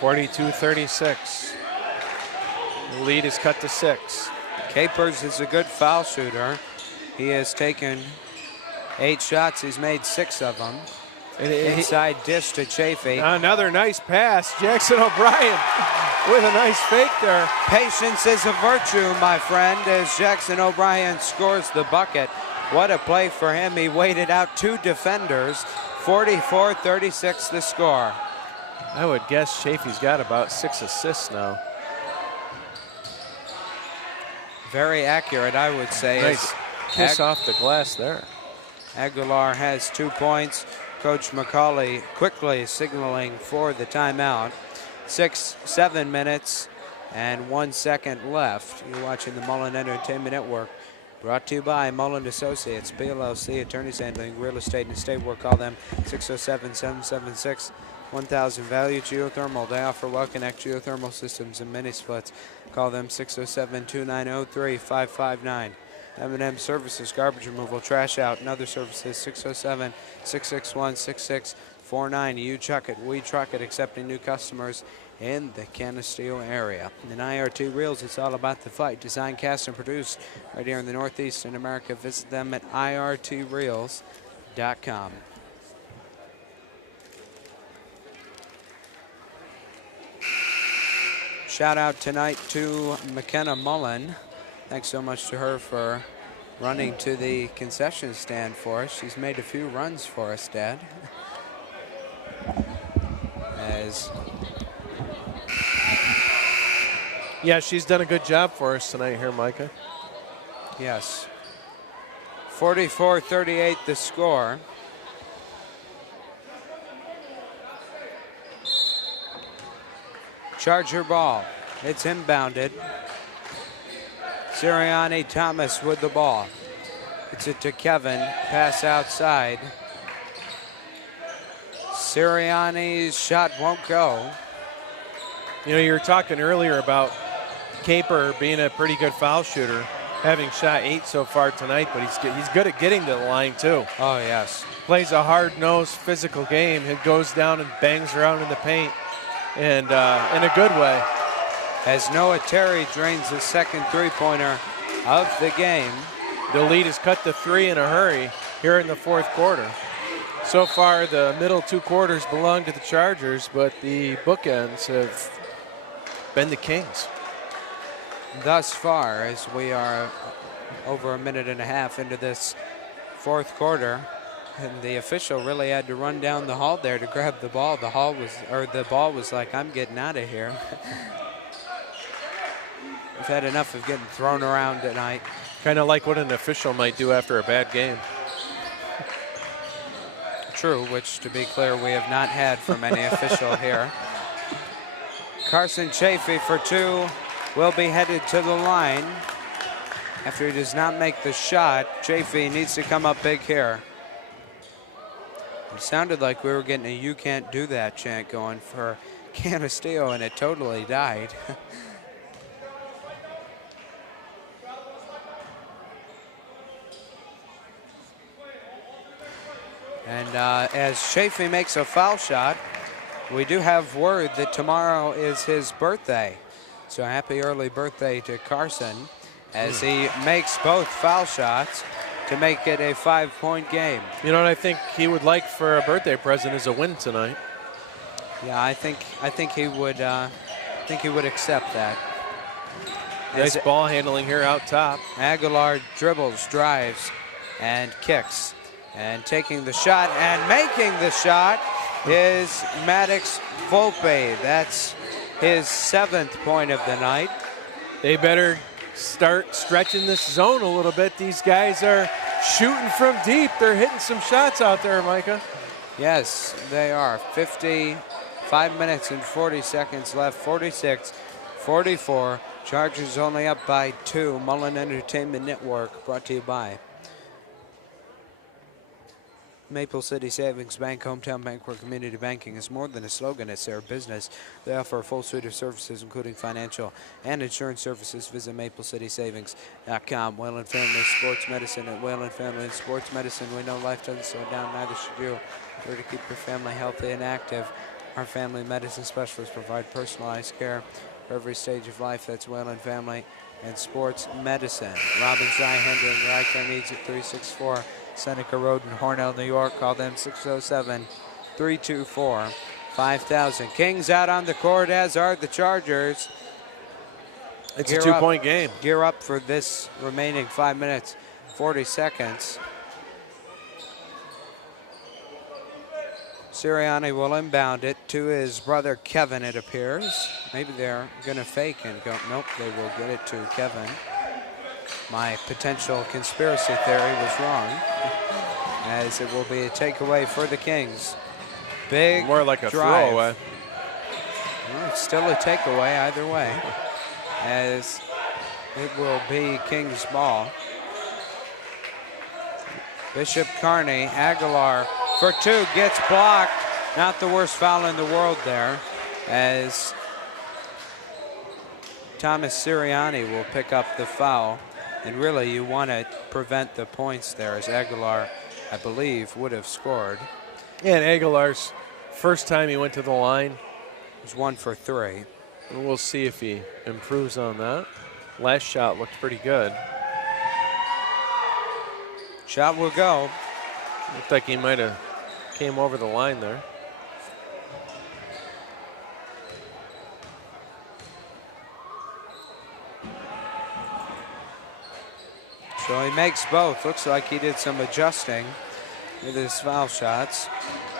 42-36. The lead is cut to 6. Capers is a good foul shooter. He has taken 8 shots. He's made 6 of them. Inside dish to Chafee. Another nice pass. Jackson O'Brien with a nice fake there. Patience is a virtue, my friend, as Jackson O'Brien scores the bucket. What a play for him. He waited out 2 defenders. 44-36 the score. I would guess Chafee's got about 6 assists now. Very accurate, I would say. Nice kiss off the glass there. Aguilar has 2 points. Coach McCauley quickly signaling for the timeout. 7 minutes and 1 second left. You're watching the Mullen Entertainment Network. Brought to you by Mullen Associates, PLLC, attorneys handling real estate and estate work. Call them 607-776-1000. Value Geothermal. They offer well-connect geothermal systems and mini splits. Call them 607-290-3559. M&M Services, garbage removal, trash out, and other services. 607-661-6649. You chuck it, we truck it, accepting new customers in the Canisteo area. In IRT Reels, it's all about the fight. Designed, cast, and produced right here in the Northeast in America. Visit them at irtreels.com. Shout out tonight to McKenna Mullen. Thanks so much to her for running to the concession stand for us. She's made a few runs for us, Dad. Yeah, she's done a good job for us tonight here, Micah. Yes. 44-38 the score. Charger ball. It's inbounded. Sirianni Thomas with the ball. It's it to Kevin. Pass outside. Sirianni's shot won't go. You know, you were talking earlier about Caper being a pretty good foul shooter, having shot 8 so far tonight, but he's good at getting to the line too. Oh, yes. Plays a hard-nosed physical game. He goes down and bangs around in the paint, and in a good way. As Noah Terry drains the second three-pointer of the game. The lead is cut to 3 in a hurry here in the fourth quarter. So far, the middle 2 quarters belong to the Chargers, but the bookends have been the Kings. Thus far, as we are over a minute and a half into this fourth quarter, and the official really had to run down the hall there to grab the ball. The ball was like, I'm getting out of here. We've had enough of getting thrown around tonight. Kind of like what an official might do after a bad game. true, which, to be clear, we have not had from any official here. Carson Chafee for 2 will be headed to the line. After he does not make the shot, Chafee needs to come up big here. It sounded like we were getting a "you can't do that" chant going for Canisteo, and it totally died. And as Chafee makes a foul shot, we do have word that tomorrow is his birthday. So happy early birthday to Carson as he makes both foul shots to make it a 5-point game. You know what I think he would like for a birthday present is a win tonight. Yeah, I think he would accept that. Nice ball handling here out top. Aguilar dribbles, drives, and kicks. And taking the shot and making the shot is Maddox Volpe. That's his 7th point of the night. They better start stretching this zone a little bit. These guys are shooting from deep. They're hitting some shots out there, Micah. Yes, they are. 55 minutes and 40 seconds left. 46-44. Chargers only up by 2. Mullen Entertainment Network brought to you by Maple City Savings Bank, hometown bank where community banking is more than a slogan, it's their business. They offer a full suite of services, including financial and insurance services. Visit maplecitysavings.com. Whalen Family Sports Medicine at Whalen Family Sports Medicine. We know life doesn't slow down, neither should you. We're to keep your family healthy and active. Our family medicine specialists provide personalized care for every stage of life. That's Whalen Family and Sports Medicine. Robin Dry Handling, your eye care needs at 364 Seneca Road in Hornell, New York. Call them 607-324-5000. Kings out on the court, as are the Chargers. It's a 2-point game. Gear up for this remaining 5 minutes, 40 seconds. Sirianni will inbound it to his brother Kevin, it appears. Maybe they're going to fake and go. Nope, they will get it to Kevin. My potential conspiracy theory was wrong, as it will be a takeaway for the Kings. Big more like a drive. throwaway. Well, it's still a takeaway either way, as it will be Kings ball. Bishop Kearney, Aguilar for 2, gets blocked. Not the worst foul in the world there, as Thomas Sirianni will pick up the foul. And really, you want to prevent the points there, as Aguilar, I believe, would have scored. Yeah, and Aguilar's first time he went to the line was 1 for 3. And we'll see if he improves on that. Last shot looked pretty good. Shot will go. Looked like he might have came over the line there. So he makes both. Looks like he did some adjusting with his foul shots.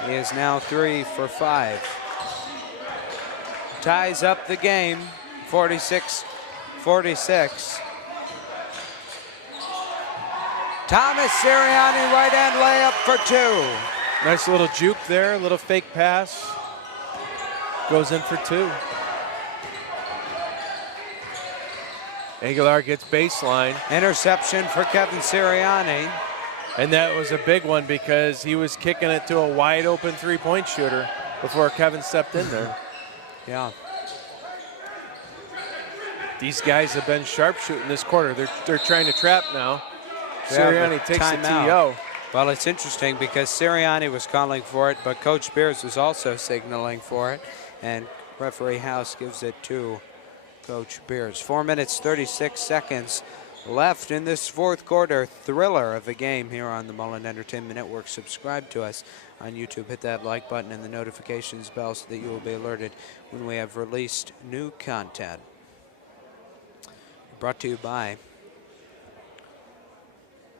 He is now 3 for 5. Ties up the game, 46-46. Thomas Sirianni, right hand layup for 2. Nice little juke there, a little fake pass. Goes in for 2. Aguilar gets baseline. Interception for Kevin Sirianni. And that was a big one because he was kicking it to a wide open 3-point shooter before Kevin stepped in there. Yeah. These guys have been sharpshooting this quarter. They're trying to trap now. Sirianni takes the TO. Well, it's interesting because Sirianni was calling for it, but Coach Beers was also signaling for it. And referee House gives it to Coach Beers. 4 minutes, 36 seconds left in this fourth quarter. Thriller of a game here on the Mullen Entertainment Network. Subscribe to us on YouTube. Hit that like button and the notifications bell so that you will be alerted when we have released new content. Brought to you by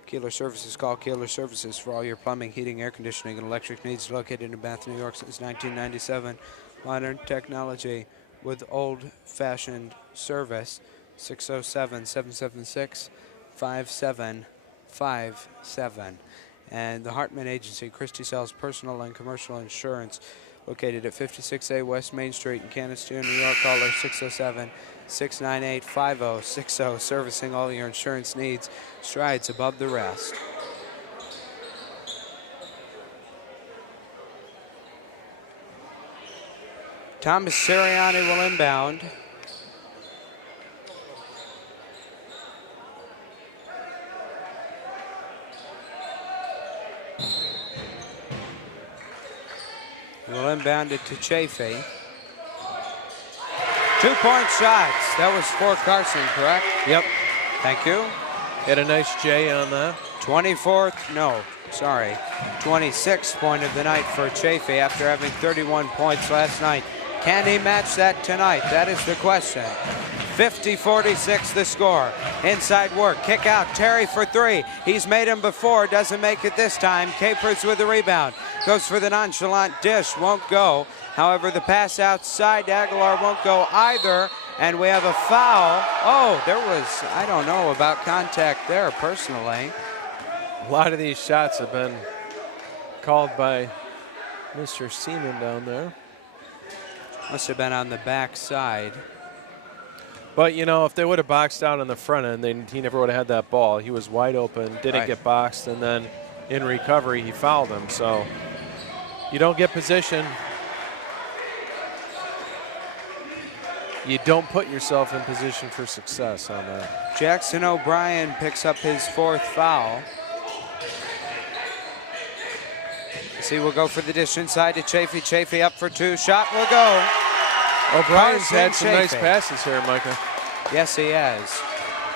Keeler Services. Call Keeler Services for all your plumbing, heating, air conditioning, and electric needs. Located in Bath, New York since 1997. Modern technology with old-fashioned service. 607-776-5757. And the Hartman Agency, Christie sells personal and commercial insurance, located at 56A West Main Street in Canisteo, New York. Caller 607-698-5060, servicing all your insurance needs. Strides above the rest. Thomas Sirianni will inbound. Will inbound it to Chafee. 2-point shots. That was for Carson, correct? Yep. Thank you. Had a nice J on that. 26th point of the night for Chafee after having 31 points last night. Can he match that tonight? That is the question. 50-46 the score. Inside work, kick out, Terry for three. He's made him before, doesn't make it this time. Capers with the rebound. Goes for the nonchalant dish, won't go. However, the pass outside to Aguilar won't go either. And we have a foul. Oh, there was, I don't know about contact there personally. A lot of these shots have been called by Mr. Seaman down there. Must have been on the back side. But, you know, if they would have boxed out on the front end, then he never would have had that ball. He was wide open, didn't get boxed, and then in recovery, he fouled him. So you don't get position. You don't put yourself in position for success on that. Jackson O'Brien picks up his fourth foul. He will go for the dish inside to Chafee. Chafee up for two. Shot will go. O'Brien's had some Chafee. nice passes here, Micah. Yes, he has.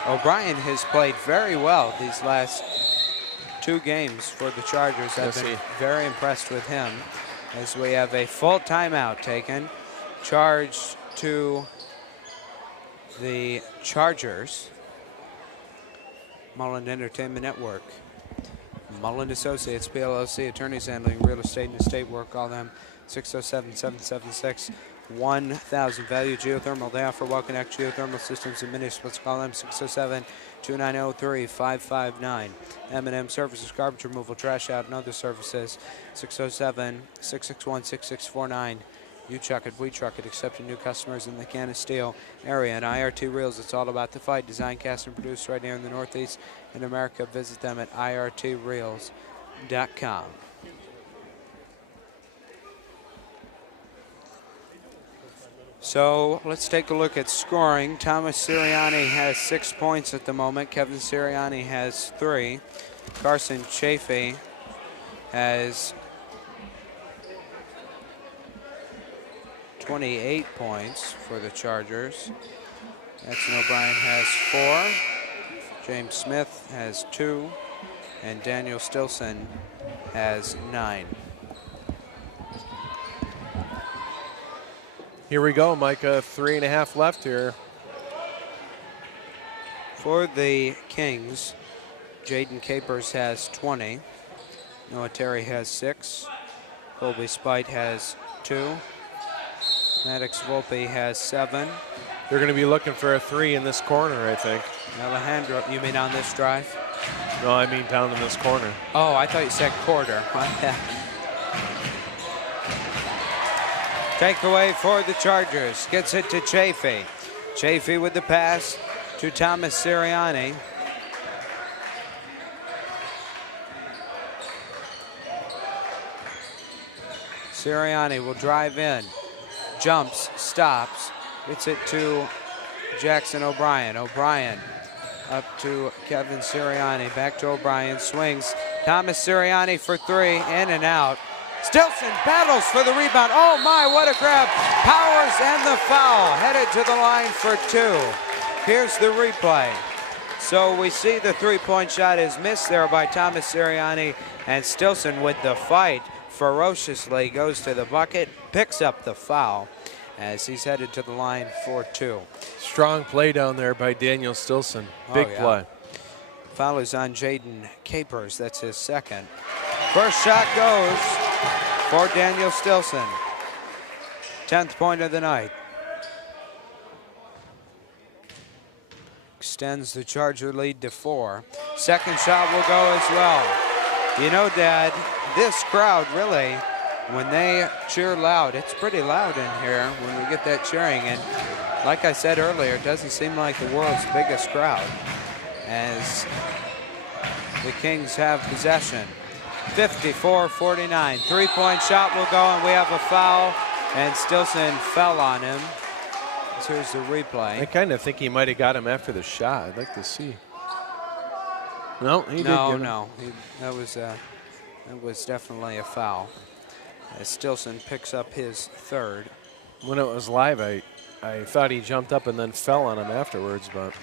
O'Brien has played very well these last two games for the Chargers. I've been very impressed with him. As we have a full timeout taken. Charged to the Chargers. Mullen Entertainment Network. Mullen Associates, PLLC, attorneys handling real estate and estate work. Call them 607-776-1000. Value Geothermal. They offer well-connect geothermal systems and municipals. Call them 607-290-3559. M&M Services, garbage removal, trash out, and other services. 607-661-6649. You truck it, we truck it, accepting new customers in the Canisteo area. And IRT Reels, it's all about the fight. Designed, cast, and produced right here in the Northeast in America. Visit them at irtreels.com. So let's take a look at scoring. Thomas Sirianni has 6 points at the moment. Kevin Sirianni has 3. Carson Chafee has 28 points for the Chargers. Jackson O'Brien has 4. James Smith has 2. And Daniel Stilson has 9. Here we go, Micah. 3.5 left here. For the Kings, Jaden Capers has 20. Noah Terry has 6. Colby Spite has 2. Maddox Volpe has 7. They're going to be looking for a 3 in this corner, I think. Alejandro, you mean on this drive? No, I mean down in this corner. Oh, I thought you said quarter. Takeaway for the Chargers. Gets it to Chafee. Chafee with the pass to Thomas Sirianni. Sirianni will drive in. Jumps, stops, gets it to Jackson O'Brien. O'Brien up to Kevin Sirianni, back to O'Brien, swings. Thomas Sirianni for 3, in and out. Stilson battles for the rebound. Oh my, what a grab. Powers and the foul, headed to the line for 2. Here's the replay. So we see the 3-point shot is missed there by Thomas Sirianni, and Stilson with the fight ferociously goes to the bucket, picks up the foul as he's headed to the line for 2. Strong play down there by Daniel Stilson. Big play. Foul is on Jaden Capers. That's his second. First shot goes for Daniel Stilson. 10th point of the night. Extends the Charger lead to 4. Second shot will go as well. You know, Dad, this crowd really, when they cheer loud, it's pretty loud in here when we get that cheering. And like I said earlier, it doesn't seem like the world's biggest crowd as the Kings have possession. 54-49. Three-point shot will go, and we have a foul, and Stilson fell on him. So here's the replay. I kind of think he might have got him after the shot. I'd like to see. No, he didn't. No. That was definitely a foul. As Stilson picks up his third. When it was live, I thought he jumped up and then fell on him afterwards, but.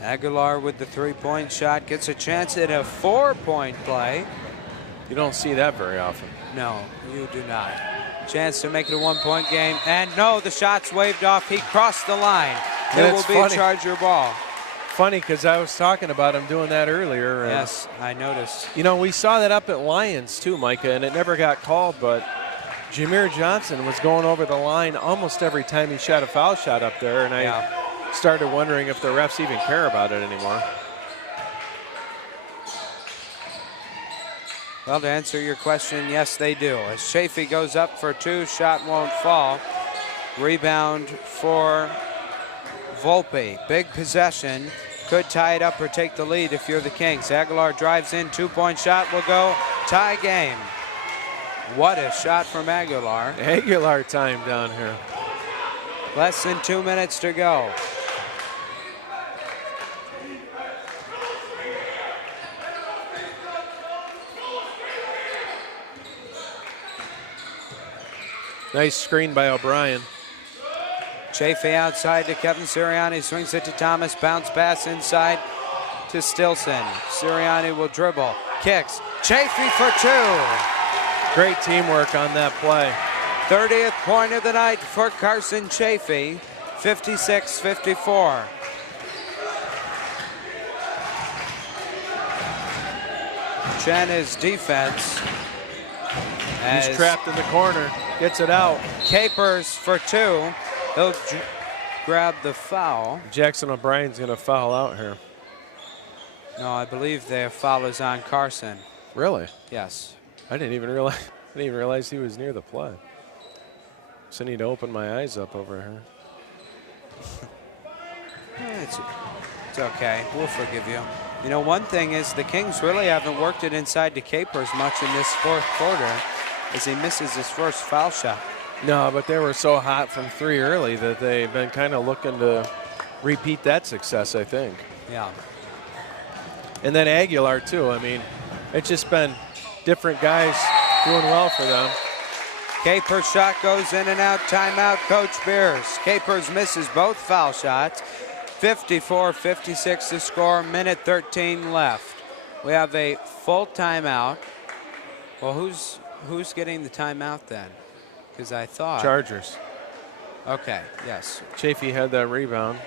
Aguilar with the three-point shot gets a chance at a four-point play. You don't see that very often. No, you do not. Chance to make it a one-point game. And no, the shot's waved off. He crossed the line. It will be a Charger ball. Funny, because I was talking about him doing that earlier. Yes, I noticed. You know, we saw that up at Lions too, Micah, and it never got called, but Jameer Johnson was going over the line almost every time he shot a foul shot up there, and I started wondering if the refs even care about it anymore. Well, to answer your question, yes, they do. As Chafee goes up for two, shot won't fall. Rebound for Volpe. Big possession. Could tie it up or take the lead if you're the Kings. Aguilar drives in, two-point shot will go. Tie game. What a shot from Aguilar. Aguilar time down here. Less than 2 minutes to go. Nice screen by O'Brien. Chafee outside to Kevin Sirianni, swings it to Thomas, bounce pass inside to Stilson. Sirianni will dribble, kicks, Chafee for two. Great teamwork on that play. 30th point of the night for Carson Chafee, 56-54. Chenna's defense. He's trapped in the corner, gets it out. Capers for two. He'll grab the foul. Jackson O'Brien's going to foul out here. No, I believe the foul is on Carson. Really? Yes. I didn't even realize he was near the play. So I need to open my eyes up over here. It's okay. We'll forgive you. You know, one thing is the Kings really haven't worked it inside to Capers much in this fourth quarter as he misses his first foul shot. No, but they were so hot from three early that they've been kind of looking to repeat that success, I think. Yeah. And then Aguilar, too. I mean, it's just been different guys doing well for them. Capers' shot goes in and out. Timeout, Coach Beers. Capers misses both foul shots. 54-56 to score. Minute 13 left. We have a full timeout. Well, who's getting the timeout then? Because I thought Chargers. Okay. Yes. Chafee had that rebound.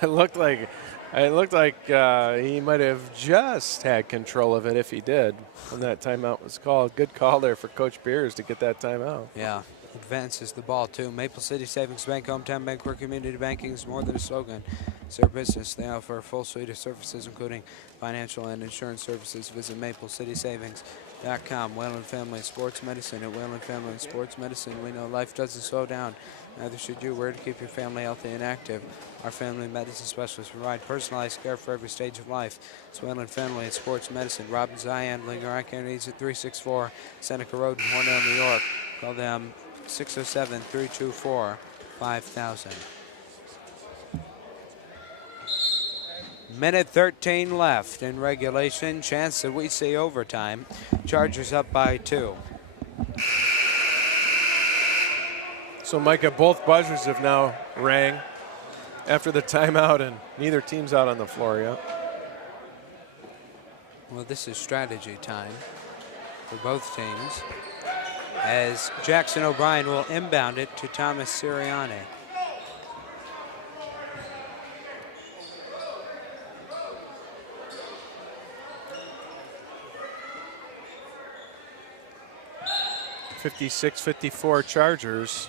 It looked like he might have just had control of it if he did when that timeout was called. Good call there for Coach Beers to get that timeout. Yeah. Advances the ball too. Maple City Savings Bank, hometown bank where community banking is more than a slogan. It's their business. They offer a full suite of services, including financial and insurance services. Visit MapleCitySavings.com. Whalen Family Sports Medicine. At Whalen Family Sports Medicine, we know life doesn't slow down. Neither should you. We're to keep your family healthy and active. Our family medicine specialists provide personalized care for every stage of life. It's Whalen Family and Sports Medicine. Robin Zion, Linger Eye Care Needs at 364 Seneca Road in Hornell, New York. Call them 607-324-5000. Minute 13 left in regulation. Chance that we see overtime. Chargers up by 2. So, Micah, both buzzers have now rang after the timeout, and neither team's out on the floor yet. Well, this is strategy time for both teams, as Jackson O'Brien will inbound it to Thomas Sirianni. (56-54) Chargers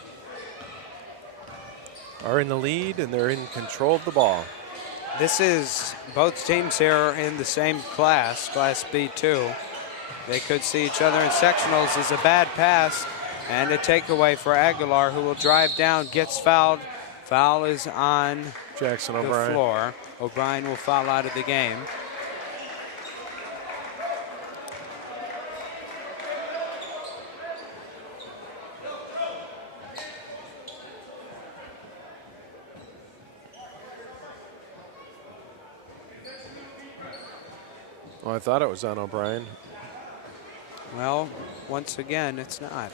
are in the lead, and they're in control of the ball. This is both teams here in the same class, Class B2. They could see each other in sectionals. Is a bad pass and a takeaway for Aguilar, who will drive down, gets fouled. Foul is on Jackson the O'Brien. floor. O'Brien will foul out of the game. Oh, I thought it was on O'Brien. Well, once again, it's not.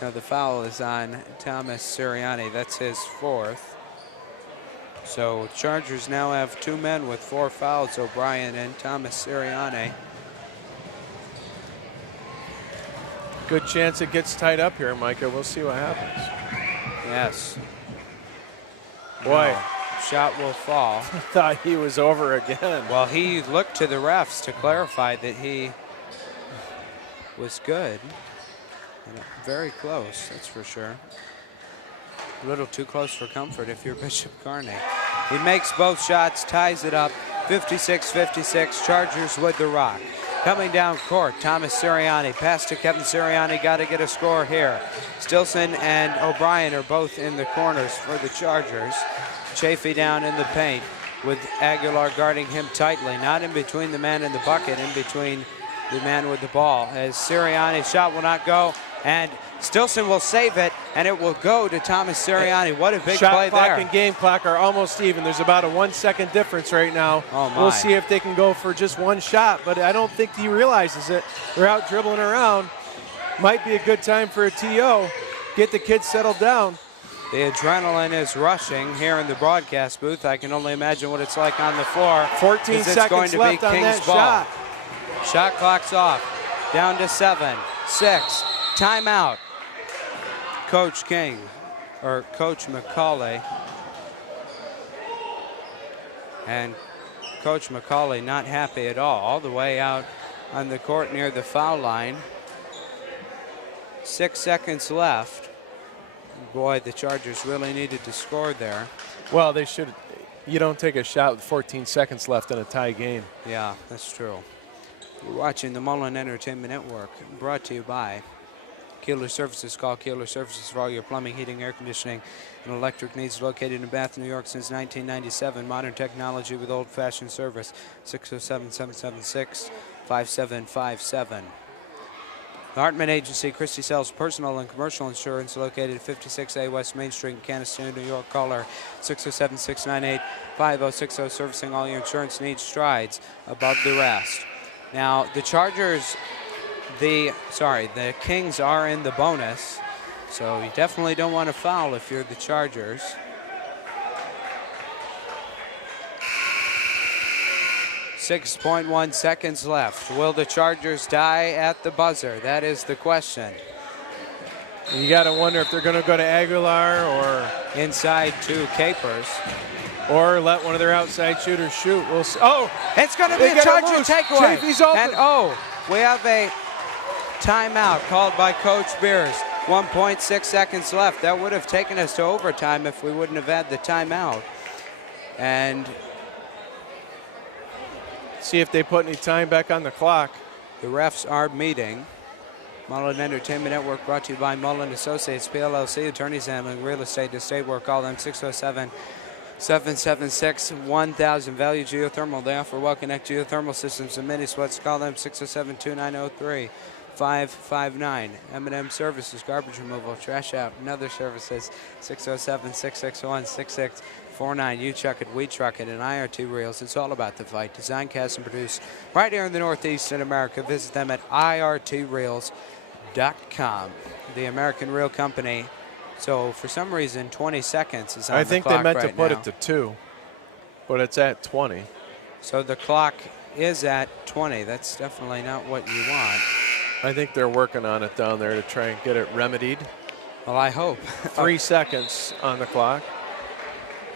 No, the foul is on Thomas Sirianni. That's his fourth. So Chargers now have 2 men with 4 fouls, O'Brien and Thomas Sirianni. Good chance it gets tied up here, Micah. We'll see what happens. Yes. Boy. No, shot will fall. I thought he was over again. Well, he looked to the refs to clarify that he was good. Very close, that's for sure. A little too close for comfort if you're Bishop Kearney. He makes both shots, ties it up, 56-56, Chargers with the rock. Coming down court, Thomas Sirianni, pass to Kevin Sirianni, got to get a score here. Stilson and O'Brien are both in the corners for the Chargers. Chafee down in the paint with Aguilar guarding him tightly, not in between the man and the bucket, in between the man with the ball. As Sirianni's shot will not go, and Stilson will save it, and it will go to Thomas Sirianni. What a big play there. Shot clock and game clock are almost even. There's about a 1 second difference right now. Oh my. We'll see if they can go for just one shot, but I don't think he realizes it. They're out dribbling around. Might be a good time for a TO. Get the kids settled down. The adrenaline is rushing here in the broadcast booth. I can only imagine what it's like on the floor. 14 seconds left on that shot. Shot clock's off. Down to 7, 6. Timeout. Coach King, or Coach McCauley. And Coach McCauley not happy at all the way out on the court near the foul line. 6 seconds left. Boy, the Chargers really needed to score there. Well, they should. You don't take a shot with 14 seconds left in a tie game. Yeah, that's true. You're watching the Mullen Entertainment Network, brought to you by Keeler Services. Call Keeler Services for all your plumbing, heating, air conditioning, and electric needs. Located in Bath, New York since 1997. Modern technology with old-fashioned service. 607-776-5757. The Hartman Agency, Christie sells personal and commercial insurance, located at 56A West Main Street in Canisteo, New York. Caller 607-698-5060, servicing all your insurance needs. Strides above the rest. Now, the Chargers, the Kings are in the bonus, so you definitely don't want to foul if you're the Chargers. .1 seconds left. Will the Chargers die at the buzzer? That is the question. You got to wonder if they're going to go to Aguilar or inside to Capers. Or let one of their outside shooters shoot. We'll see. Oh, it's going to be a Charger takeaway. Chafee's open. And we have a timeout called by Coach Beers. 1.6 seconds left. That would have taken us to overtime if we wouldn't have had the timeout. And see if they put any time back on the clock. The refs are meeting. Mullen Entertainment Network brought to you by Mullen Associates, PLLC, attorneys handling real estate to state work. Call them 607-776-1000. Value Geothermal. They offer well-connect geothermal systems and mini splits. Call them 607-2903-559. M&M Services, garbage removal, trash out, and other services. 607-661-6649. You chuck it, we truck it, and IRT Reels. It's all about the fight. Design, cast, and produce right here in the Northeast in America. Visit them at irtreels.com. The American Reel Company. So for some reason, 20 seconds is on the clock. I think they meant right to put now. it to 2, but it's at 20. So the clock is at 20. That's definitely not what you want. I think they're working on it down there to try and get it remedied. Well, I hope. 3 seconds on the clock.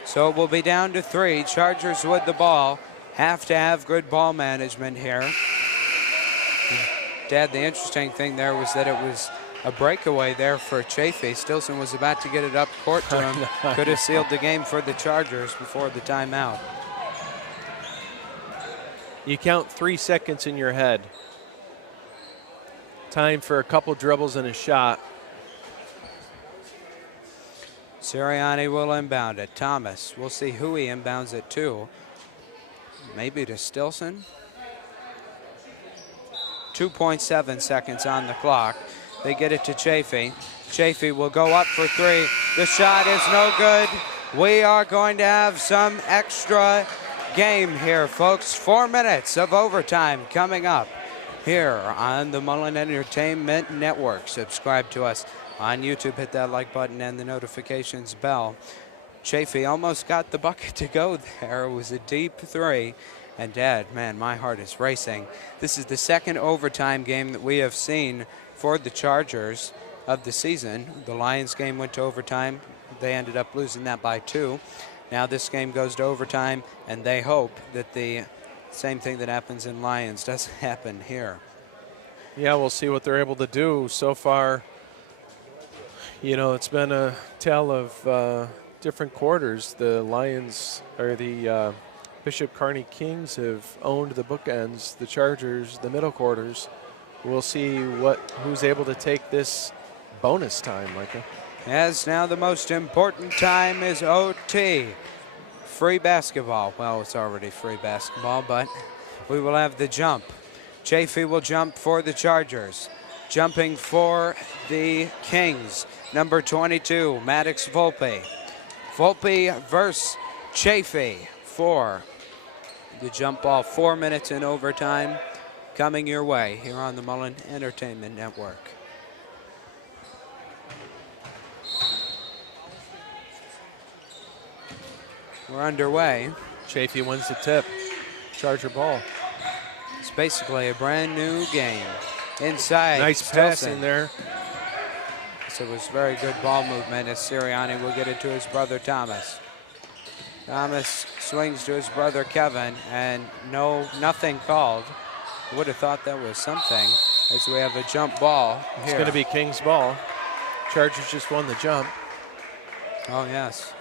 So it will be down to 3. Chargers with the ball. Have to have good ball management here. Dad, the interesting thing there was that it was A breakaway there for Chafee. Stilson was about to get it up court to him. Could have sealed the game for the Chargers before the timeout. You count 3 seconds in your head. Time for a couple dribbles and a shot. Sirianni will inbound it. Thomas, we'll see who he inbounds it to. Maybe to Stilson. 2.7 seconds on the clock. They get it to Chafee. Chafee will go up for 3. The shot is no good. We are going to have some extra game here, folks. 4 minutes of overtime coming up here on the Mullen Entertainment Network. Subscribe to us on YouTube. Hit that like button and the notifications bell. Chafee almost got the bucket to go there. It was a deep 3. And Dad, man, my heart is racing. This is the second overtime game that we have seen for the Chargers of the season. The Lions game went to overtime. They ended up losing that by 2. Now this game goes to overtime, and they hope that the same thing that happens in Lions doesn't happen here. Yeah, we'll see what they're able to do. So far, you know, it's been a tale of different quarters. The Lions, or the Bishop Kearney Kings, have owned the bookends. The Chargers, the middle quarters. We'll see who's able to take this bonus time, Micah. As now the most important time is OT. Free basketball. Well, it's already free basketball, but we will have the jump. Chafee will jump for the Chargers. Jumping for the Kings, number 22, Maddox Volpe. Volpe versus Chafee for the jump ball. 4 minutes in overtime coming your way here on the Mullen Entertainment Network. We're underway. Chafee wins the tip. Charger ball. It's basically a brand new game. Inside. Nice pass in there. So it was very good ball movement as Sirianni will get it to his brother Thomas. Thomas swings to his brother Kevin, and nothing called. Would have thought that was something, as we have a jump ball here. It's going to be King's ball. Chargers just won the jump. Oh, yes.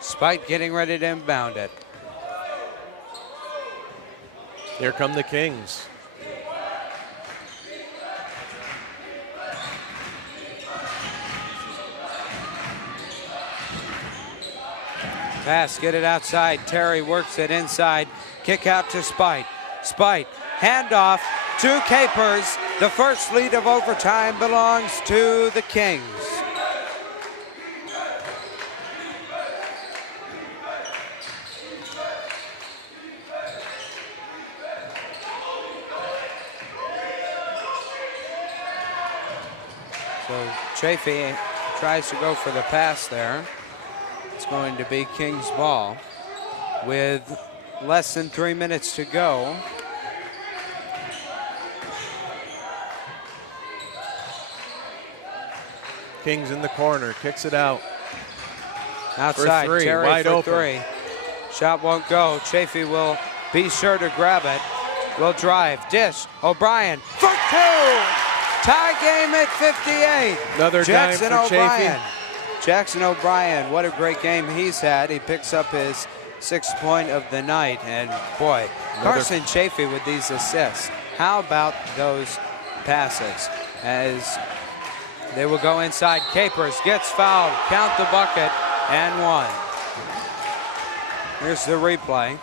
Spite getting ready to inbound it. Here come the Kings. Pass, get it outside. Terry works it inside. Kick out to Spite. Spite, handoff to Capers. The first lead of overtime belongs to the Kings. So Chafee tries to go for the pass there. It's going to be King's ball with less than 3 minutes to go. King's in the corner, kicks it out. Outside, for 3, Terry wide for open. 3. Shot won't go. Chafee will be sure to grab it. Will drive, dish, O'Brien for 2. Tie game at 58. Another Jackson dime for O'Brien. Chafee. Jackson O'Brien, what a great game he's had. He picks up his 6th point of the night. And boy, Carson Chafee with these assists. How about those passes? As they will go inside. Capers gets fouled. Count the bucket and 1. Here's the replay.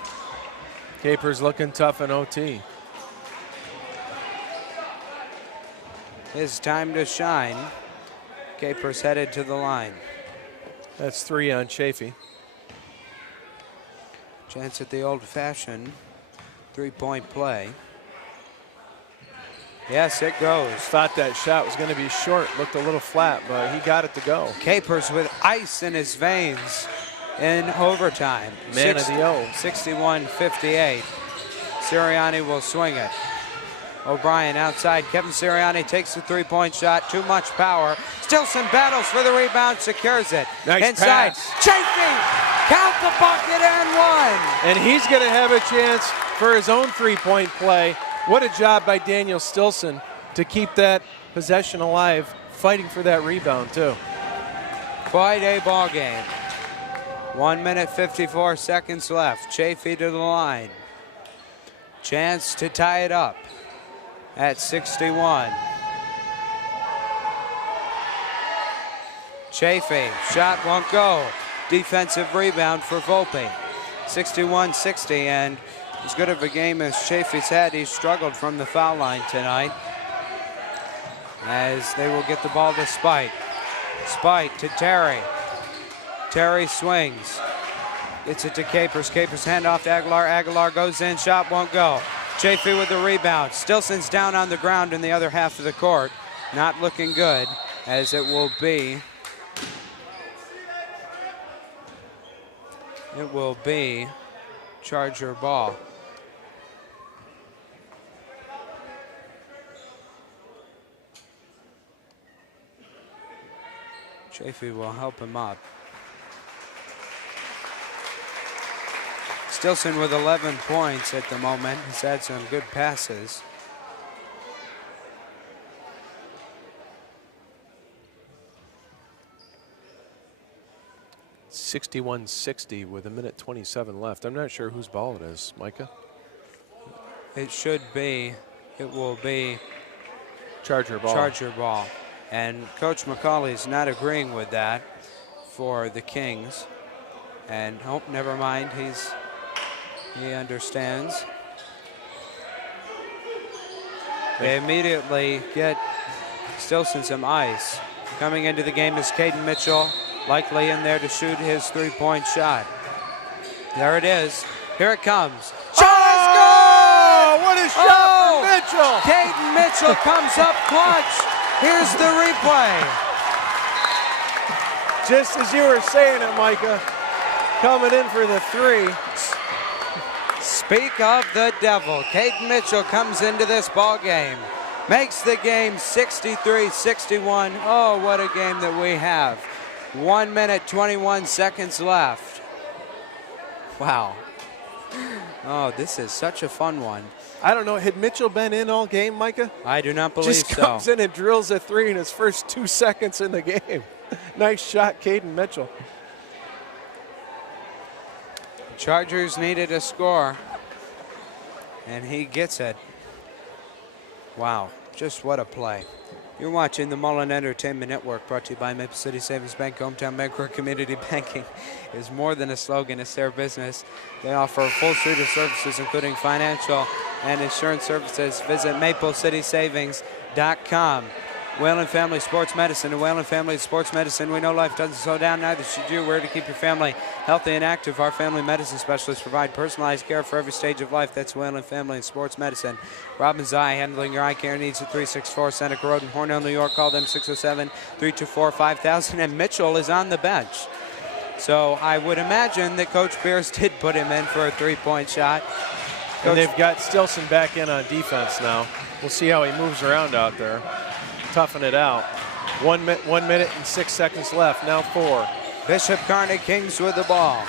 Capers looking tough in OT. His time to shine. Capers headed to the line. That's 3 on Chafee. Chance at the old-fashioned 3-point play. Yes, it goes. Thought that shot was going to be short. Looked a little flat, but he got it to go. Capers with ice in his veins in overtime. Man of the O. 61-58. Sirianni will swing it. O'Brien outside. Kevin Sirianni takes the three-point shot. Too much power. Stilson battles for the rebound, secures it. Nice inside. pass. Chafee! Count the bucket and one! And he's going to have a chance for his own three-point play. What a job by Daniel Stilson to keep that possession alive, fighting for that rebound too. Quite a ball game. 1 minute, 54 seconds left. Chafee to the line. Chance to tie it up at 61. Chafee, shot won't go. Defensive rebound for Volpe. 61-60, and as good of a game as Chafee's had, he's struggled from the foul line tonight. As they will get the ball to Spite. Spite to Terry. Terry swings. Gets it to Capers. Capers hand off to Aguilar. Aguilar goes in. Shot won't go. Chafee with the rebound. Stilson's down on the ground in the other half of the court. Not looking good, as it will be. It will be Charger ball. Chafee will help him up. Stilson with 11 points at the moment. He's had some good passes. (61-60) with 1:27 left. I'm not sure whose ball it is, Micah. It should be. It will be Charger ball. Charger ball. And Coach McCauley's not agreeing with that for the Kings. And oh, never mind. He understands. They immediately get Stilson some ice. Coming into the game is Caden Mitchell, likely in there to shoot his three-point shot. There it is. Here it comes. Shot is good! What a shot for Mitchell! Caden Mitchell comes up clutch. Here's the replay. Just as you were saying it, Micah, coming in for the three. Speak of the devil. Caden Mitchell comes into this ball game. Makes the game 63-61. Oh, what a game that we have. 1 minute, 21 seconds left. Wow. Oh, this is such a fun one. I don't know, had Mitchell been in all game, Micah? I do not believe so. Just comes in and drills a three in his first 2 seconds in the game. Nice shot, Caden Mitchell. Chargers needed a score, and he gets it. Wow, just what a play. You're watching the Mullen Entertainment Network, brought to you by Maple City Savings Bank, Hometown Bank, where community banking is more than a slogan, it's their business. They offer a full suite of services, including financial and insurance services. Visit MapleCitySavings.com. Whalen Family Sports Medicine. And Whalen Family Sports Medicine, we know life doesn't slow down, neither should you. We're here to keep your family healthy and active. Our family medicine specialists provide personalized care for every stage of life. That's Whalen Family Sports Medicine. Robin's Eye, handling your eye care needs at 364 Seneca Road in Hornell, New York. Call them 607-324-5000. And Mitchell is on the bench. So I would imagine that Coach Beers did put him in for a three-point shot. And they've got Stilson back in on defense now. We'll see how he moves around out there. Toughen it out. 1 minute and 6 seconds left. Now 4. Bishop Kearney Kings with the ball.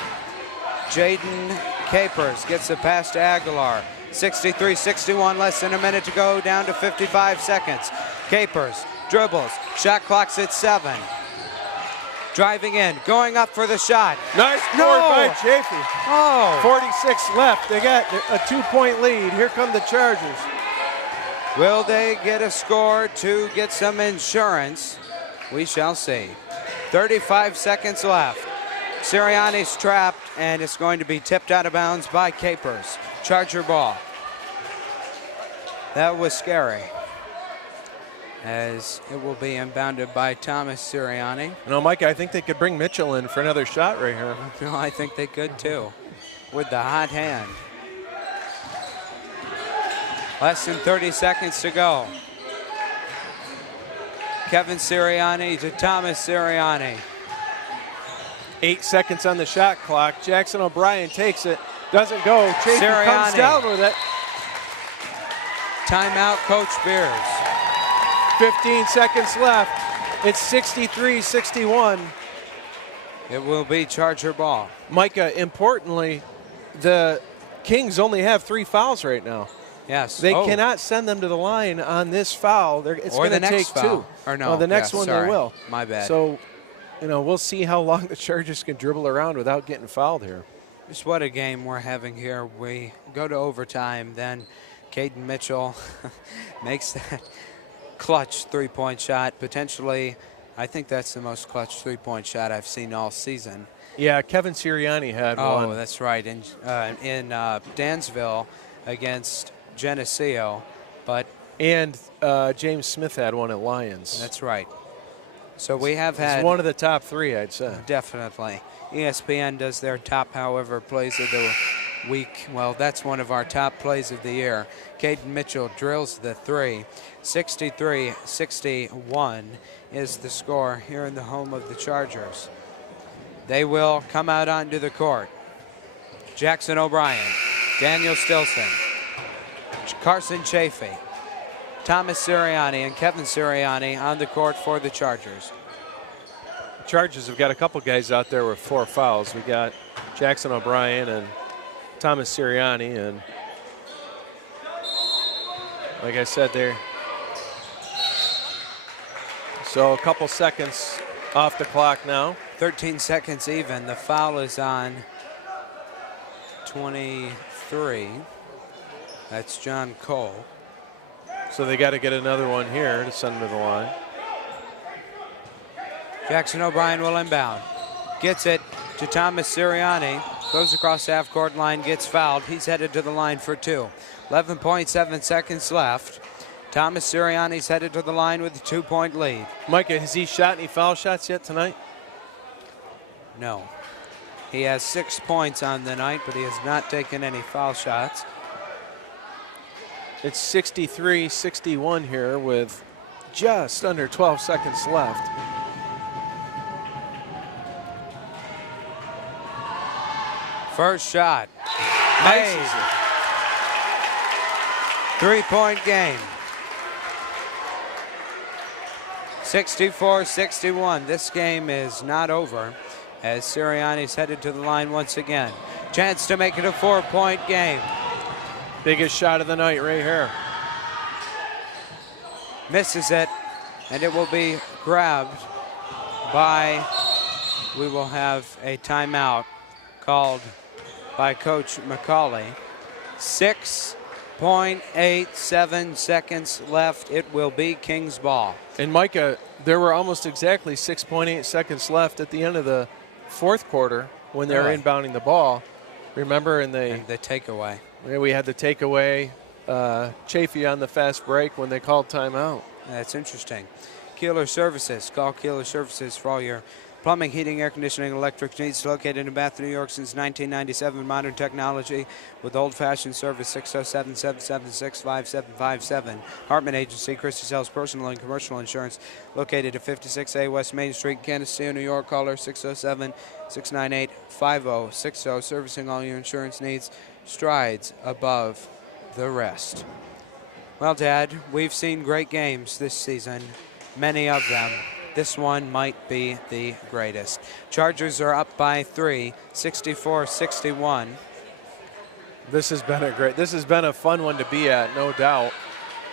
Jaden Capers gets the pass to Aguilar. 63-61, less than a minute to go, down to 55 seconds. Capers dribbles. Shot clock's at 7. Driving in, going up for the shot. Nice score by Chafee. Oh. 46 left. They got a 2-point lead. Here come the Chargers. Will they get a score to get some insurance? We shall see. 35 seconds left. Sirianni's trapped, and it's going to be tipped out of bounds by Capers. Charger ball. That was scary, as it will be inbounded by Thomas Sirianni. You know, Mike, I think they could bring Mitchell in for another shot right here. Well, I think they could too, with the hot hand. Less than 30 seconds to go. Kevin Sirianni to Thomas Sirianni. 8 seconds on the shot clock. Jackson O'Brien takes it. Doesn't go. Chafee comes down with it. Timeout, Coach Beers. 15 seconds left. It's 63-61. It will be Charger ball. Micah, importantly, the Kings only have 3 fouls right now. Yes. They cannot send them to the line on this foul. It's going to take foul. 2. Or no, the next one sorry. they will. My bad. So, we'll see how long the Chargers can dribble around without getting fouled here. Just what a game we're having here. We go to overtime, then Caden Mitchell makes that clutch 3-point shot. Potentially, I think that's the most clutch 3-point shot I've seen all season. Yeah, Kevin Sirianni had one. Oh, that's right. In Dansville against Geneseo. And James Smith had one at Lions. That's right. So we have had. It's one of the top 3, I'd say. Definitely. ESPN does their top, however, plays of the week. Well, that's one of our top plays of the year. Caden Mitchell drills the 3. 63-61 is the score here in the home of the Chargers. They will come out onto the court. Jackson O'Brien, Daniel Stilson, Carson Chafee, Thomas Sirianni, and Kevin Sirianni on the court for the Chargers. Chargers have got a couple guys out there with 4 fouls. We got Jackson O'Brien and Thomas Sirianni, and like I said, there. So a couple seconds off the clock now. 13 seconds even. The foul is on 23. That's John Cole. So they got to get another one here to send him to the line. Jackson O'Brien will inbound. Gets it to Thomas Sirianni. Goes across the half-court line, gets fouled. He's headed to the line for 2. 11.7 seconds left. Thomas Sirianni's headed to the line with a 2-point lead. Micah, has he shot any foul shots yet tonight? No. He has 6 points on the night, but he has not taken any foul shots. It's 63-61 here with just under 12 seconds left. First shot. Made. 3-point game. 64-61. This game is not over as Sirianni's headed to the line once again. Chance to make it a 4-point game. Biggest shot of the night right here. Misses it, and it will be grabbed by, we will have a timeout called by Coach McCauley. 6.87 seconds left. It will be Kings ball. And Micah, there were almost exactly 6.8 seconds left at the end of the 4th quarter when they were inbounding the ball. Remember, and the takeaway. We had the takeaway, Chafee on the fast break when they called timeout. That's interesting. Keeler Services. Call Keeler Services for all your plumbing, heating, air conditioning, electric needs. Located in Bath, New York since 1997. Modern technology with old-fashioned service. 607-776-5757. Hartman Agency. Christie sells personal and commercial insurance. Located at 56A West Main Street, Canisteo, New York. Caller 607-698-5060. Servicing all your insurance needs. Strides above the rest. Well, Dad, we've seen great games this season, many of them. This one might be the greatest. Chargers are up by 3, 64-61. This has been a fun one to be at, no doubt.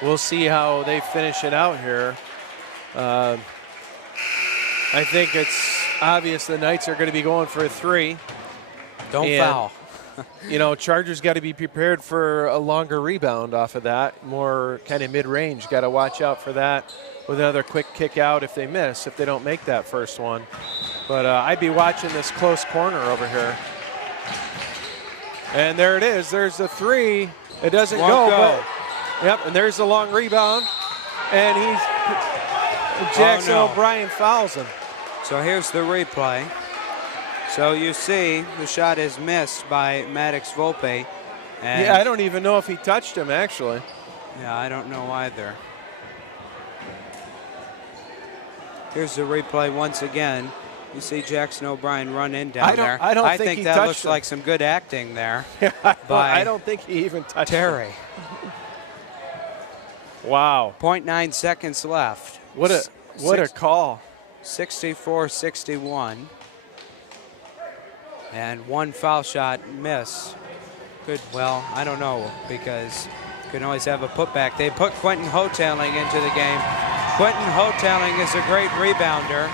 We'll see how they finish it out here. I think it's obvious the Knights are going to be going for a 3. Don't foul. Chargers got to be prepared for a longer rebound off of that, more kind of mid-range. Got to watch out for that with another quick kick out if they miss, if they don't make that first one. But I'd be watching this close corner over here. And there it is. There's the 3. It doesn't go. But, and there's the long rebound. And Jackson O'Brien fouls him. So here's the replay. So you see the shot is missed by Maddox Volpe. And I don't even know if he touched him, actually. Yeah, I don't know either. Here's the replay once again. You see Jackson O'Brien run in down there. I think he that looks him. like some good acting there. I don't think he even touched Terry. him. Wow. 0.9 seconds left. What a call. 64-61. And one foul shot miss. Well, I don't know, because you can always have a putback. They put Quentin Hoteling into the game. Quentin Hoteling is a great rebounder.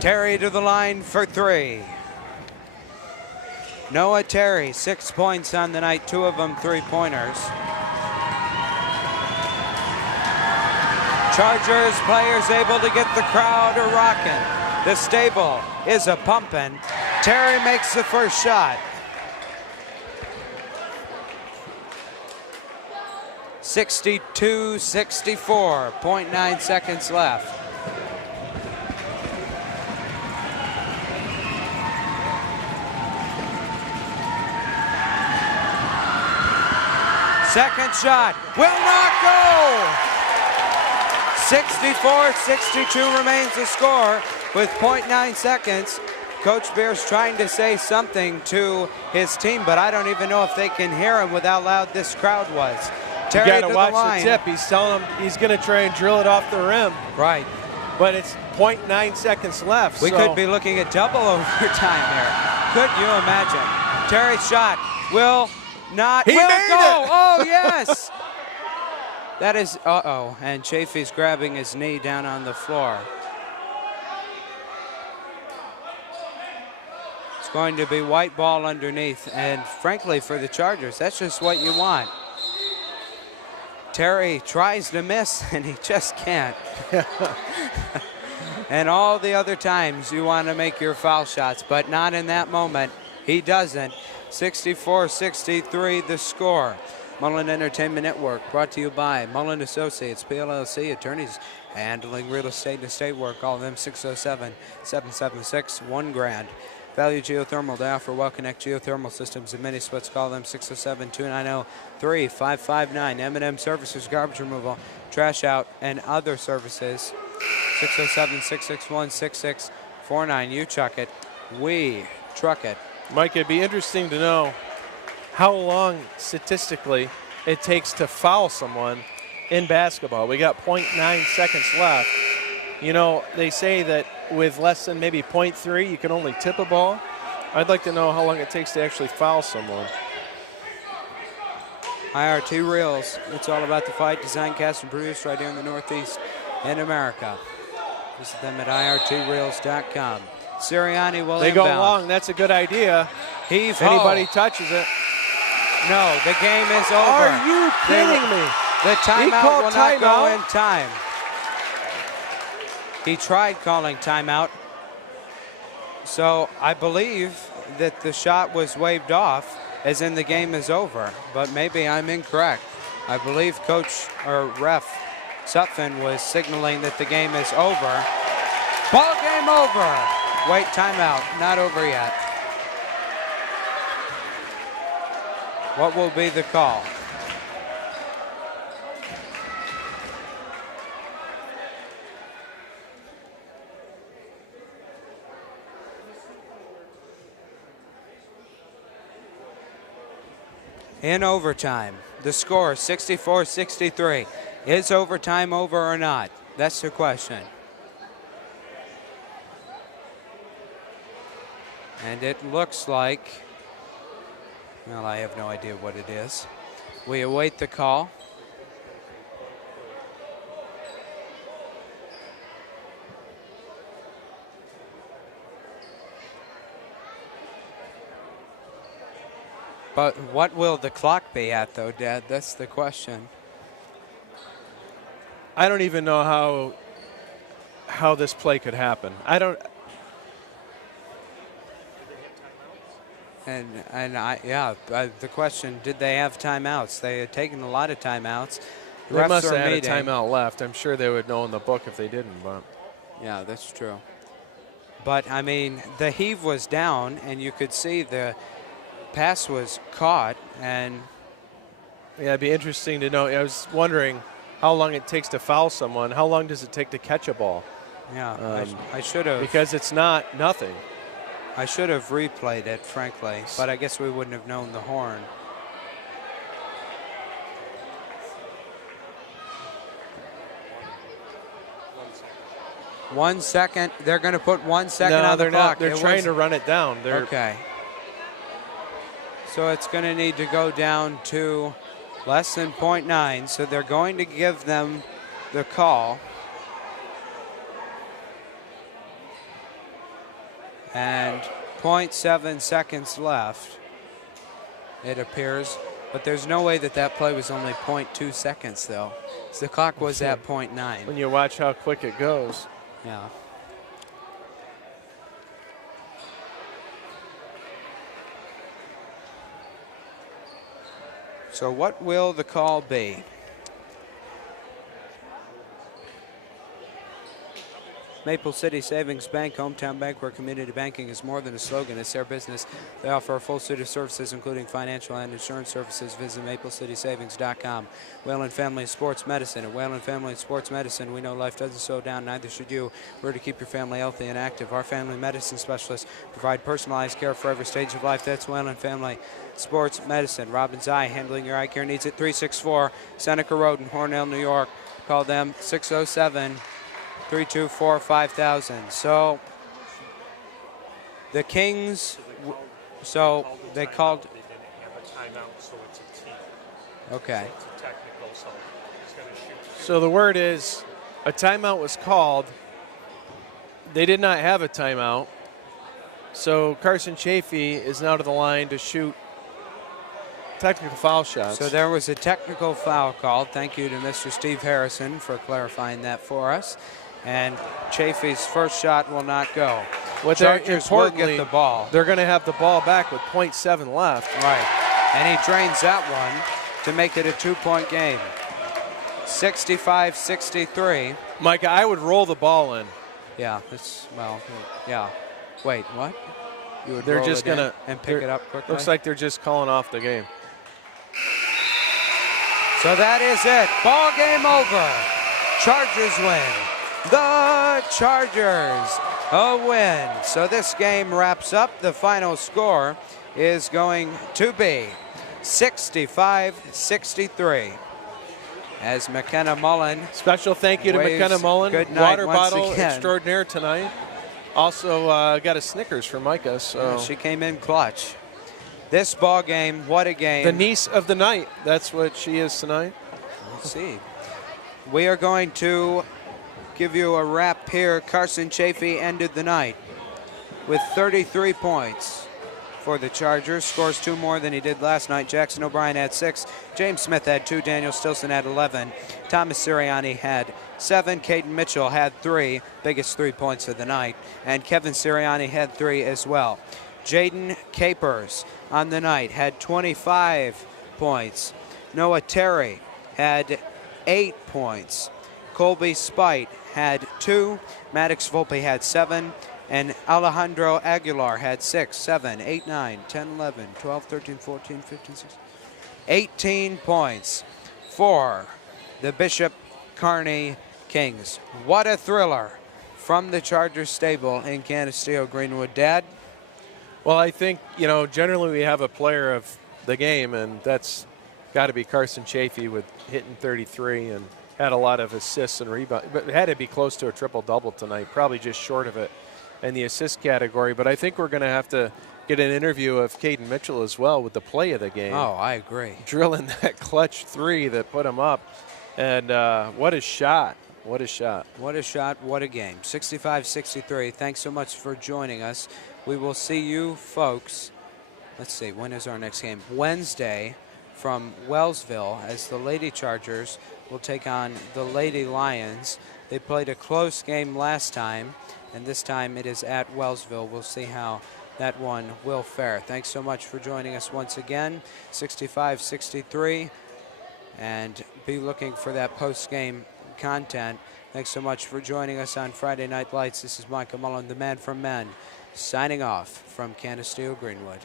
Terry to the line for three. Noah Terry, 6 points on the night, 2 of them three-pointers. Chargers players able to get the crowd a rocking. The stable is a pumping. Terry makes the first shot. 62-64, 0.9 seconds left. Second shot will not go. 64-62 remains the score with 0.9 seconds. Coach Beer's trying to say something to his team, but I don't even know if they can hear him with how loud this crowd was. Terry you got to watch the line. the tip. He's telling him he's going to try and drill it off the rim. Right. But it's 0.9 seconds left. We could be looking at double overtime here. Could you imagine? Terry's shot will not He will made go. it. Oh, yes. That is, and Chafee's grabbing his knee down on the floor. It's going to be white ball underneath, and frankly, for the Chargers, that's just what you want. Terry tries to miss, and he just can't. And all the other times you want to make your foul shots, but not in that moment. He doesn't. 64-63 the score. Mullen Entertainment Network brought to you by Mullen Associates, PLLC, attorneys handling real estate and estate work. Call them 607-776-1grand. Value Geothermal to offer well-connect geothermal systems and mini splits. Call them 607-290-3559. M&M Services, garbage removal, trash out, and other services. 607-661-6649. You chuck it, we truck it. Mike, it'd be interesting to know how long statistically it takes to foul someone in basketball. We got 0.9 seconds left. You know, they say that with less than maybe 0.3, you can only tip a ball. I'd like to know how long it takes to actually foul someone. IRT Reels, it's all about the fight. Designed, cast, and produced right here in the Northeast in America. Visit them at irtreels.com. Sirianni will They inbound. go long. That's a good idea. Heave Anybody ho. touches it. No, the game is over. Are you kidding me? The timeout will not go timeout. in time. He tried calling timeout. So I believe that the shot was waved off, as in the game is over. But maybe I'm incorrect. I believe coach or ref Sutphin was signaling that the game is over. Ball game over. Wait, timeout. Not over yet. What will be the call? In overtime, the score 64-63. Is overtime over or not? That's the question. And it looks like, well, I have no idea what it is. We await the call. But what will the clock be at, though, Dad? That's the question. I don't even know how this play could happen. I don't. The question, did they have timeouts? They had taken a lot of timeouts. They must have had a meeting. timeout left. I'm sure they would know in the book if they didn't. But Yeah, that's true. But, I mean, the heave was down, and you could see the pass was caught. And yeah, it'd be interesting to know. I was wondering how long it takes to foul someone. How long does it take to catch a ball? yeah, I should have. Because it's not nothing. I should have replayed it, frankly, but I guess we wouldn't have known the horn. 1 second. They're going to put 1 second on the they're clock. not. They're trying to run it down. Okay. So it's going to need to go down to less than 0.9. So they're going to give them the call. And 0.7 seconds left, it appears. But there's no way that play was only 0.2 seconds, though. So the clock was at 0.9. When you watch how quick it goes. Yeah. So what will the call be? Maple City Savings Bank, hometown bank where community banking is more than a slogan, it's their business. They offer a full suite of services, including financial and insurance services. Visit maplecitysavings.com. Whalen Family Sports Medicine. At Whalen Family Sports Medicine, we know life doesn't slow down, neither should you. We're to keep your family healthy and active. Our family medicine specialists provide personalized care for every stage of life. That's Whalen Family Sports Medicine. Robbins Eye, handling your eye care needs at 364 Seneca Road in Hornell, New York. Call them 607 324 5000. So the Kings, so they called. They didn't have a timeout, so it's a team. Okay. So it's a technical, so he's going to shoot. So the word is a timeout was called. They did not have a timeout. So Carson Chafee is now to the line to shoot technical foul shots. So there was a technical foul called. Thank you to Mr. Steve Harrison for clarifying that for us. And Chafee's first shot will not go. What Chargers will get the ball. They're going to have the ball back with 0.7 left. Right. And he drains that one to make it a 2-point game. 65-63. Mike, I would roll the ball in. Yeah, yeah. Wait, what? You would They're roll just it in going to and pick it up quickly? Looks like they're just calling off the game. So that is it. Ball game over. Chargers win. The Chargers a win. So this game wraps up. The final score is going to be 65-63. As McKenna Mullen. Special thank you to McKenna Mullen. Good night Water once bottle again. extraordinaire tonight. Also got a Snickers for Micah. So Yeah, she came in clutch. This ball game, what a game. The niece of the night. That's what she is tonight. Let's see. We are going to give you a wrap here. Carson Chafee ended the night with 33 points for the Chargers. Scores 2 more than he did last night. Jackson O'Brien had 6. James Smith had 2. Daniel Stilson had 11. Thomas Sirianni had 7. Caden Mitchell had 3. Biggest 3 points of the night. And Kevin Sirianni had 3 as well. Jaden Capers on the night had 25 points. Noah Terry had 8 points. Colby Spite had 2. Maddox Volpe had 7. And Alejandro Aguilar had 6, 7, 8, 9, 10, 11, 12, 13, 14, 15, 16. 18 points for the Bishop Kearney Kings. What a thriller from the Chargers stable in Canisteo-Greenwood. Dad? Well, I think, generally we have a player of the game, and that's got to be Carson Chafee with hitting 33 and had a lot of assists and rebounds. But it had to be close to a triple-double tonight, probably just short of it in the assist category. But I think we're going to have to get an interview of Caden Mitchell as well with the play of the game. Oh, I agree. Drilling that clutch 3 that put him up. And what a shot. What a shot. What a shot. What a game. 65-63. Thanks so much for joining us. We will see you folks. Let's see, when is our next game? Wednesday from Wellsville as the Lady Chargers will take on the Lady Lions. They played a close game last time, and this time it is at Wellsville. We'll see how that one will fare. Thanks so much for joining us once again. 65-63, and be looking for that post-game content. Thanks so much for joining us on Friday Night Lights. This is Micah Mullen, the man from men, signing off from Canisteo-Greenwood.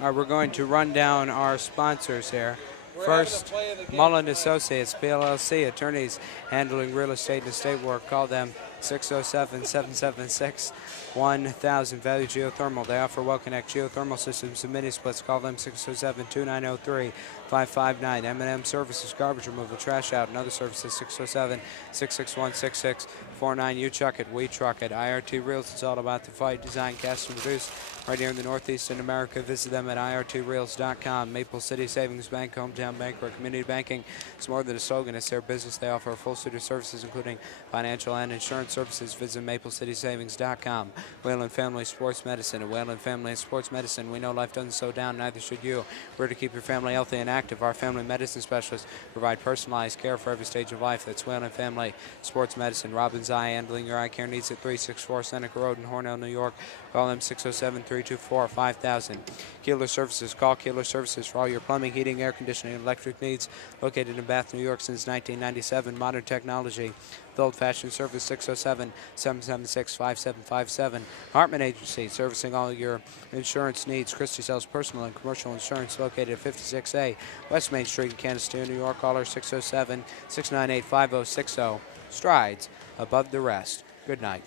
All right, we're going to run down our sponsors here. First, Mullen Associates, PLLC, attorneys handling real estate and estate work. Call them 607-776-1000. Value Geothermal. They offer well-connect geothermal systems and mini splits. Call them 607-2903-559. M&M Services, garbage removal, trash out, and other services. 607-661-6649. You chuck it, we truck it. IRT Reels is all about the fight, design, cast, and reduce. Right here in the Northeast in America. Visit them at irtreels.com. Maple City Savings Bank, hometown bank, or community banking. It's more than a slogan. It's their business. They offer a full suite of services, including financial and insurance services. Visit maplecitysavings.com. Whalen Family Sports Medicine. At Whalen Family and Sports Medicine, we know life doesn't slow down, neither should you. We're to keep your family healthy and active. Our family medicine specialists provide personalized care for every stage of life. That's Whalen Family Sports Medicine. Robbins Eye, handling your eye care needs at 364 Seneca Road in Hornell, New York. Call them 607-324-5000. Keeler Services. Call Keeler Services for all your plumbing, heating, air conditioning, and electric needs. Located in Bath, New York since 1997. Modern technology. The old-fashioned service, 607-776-5757. Hartman Agency, servicing all your insurance needs. Christie sells personal and commercial insurance, located at 56A West Main Street in Canisteo, New York. Caller 607-698-5060. Strides above the rest. Good night.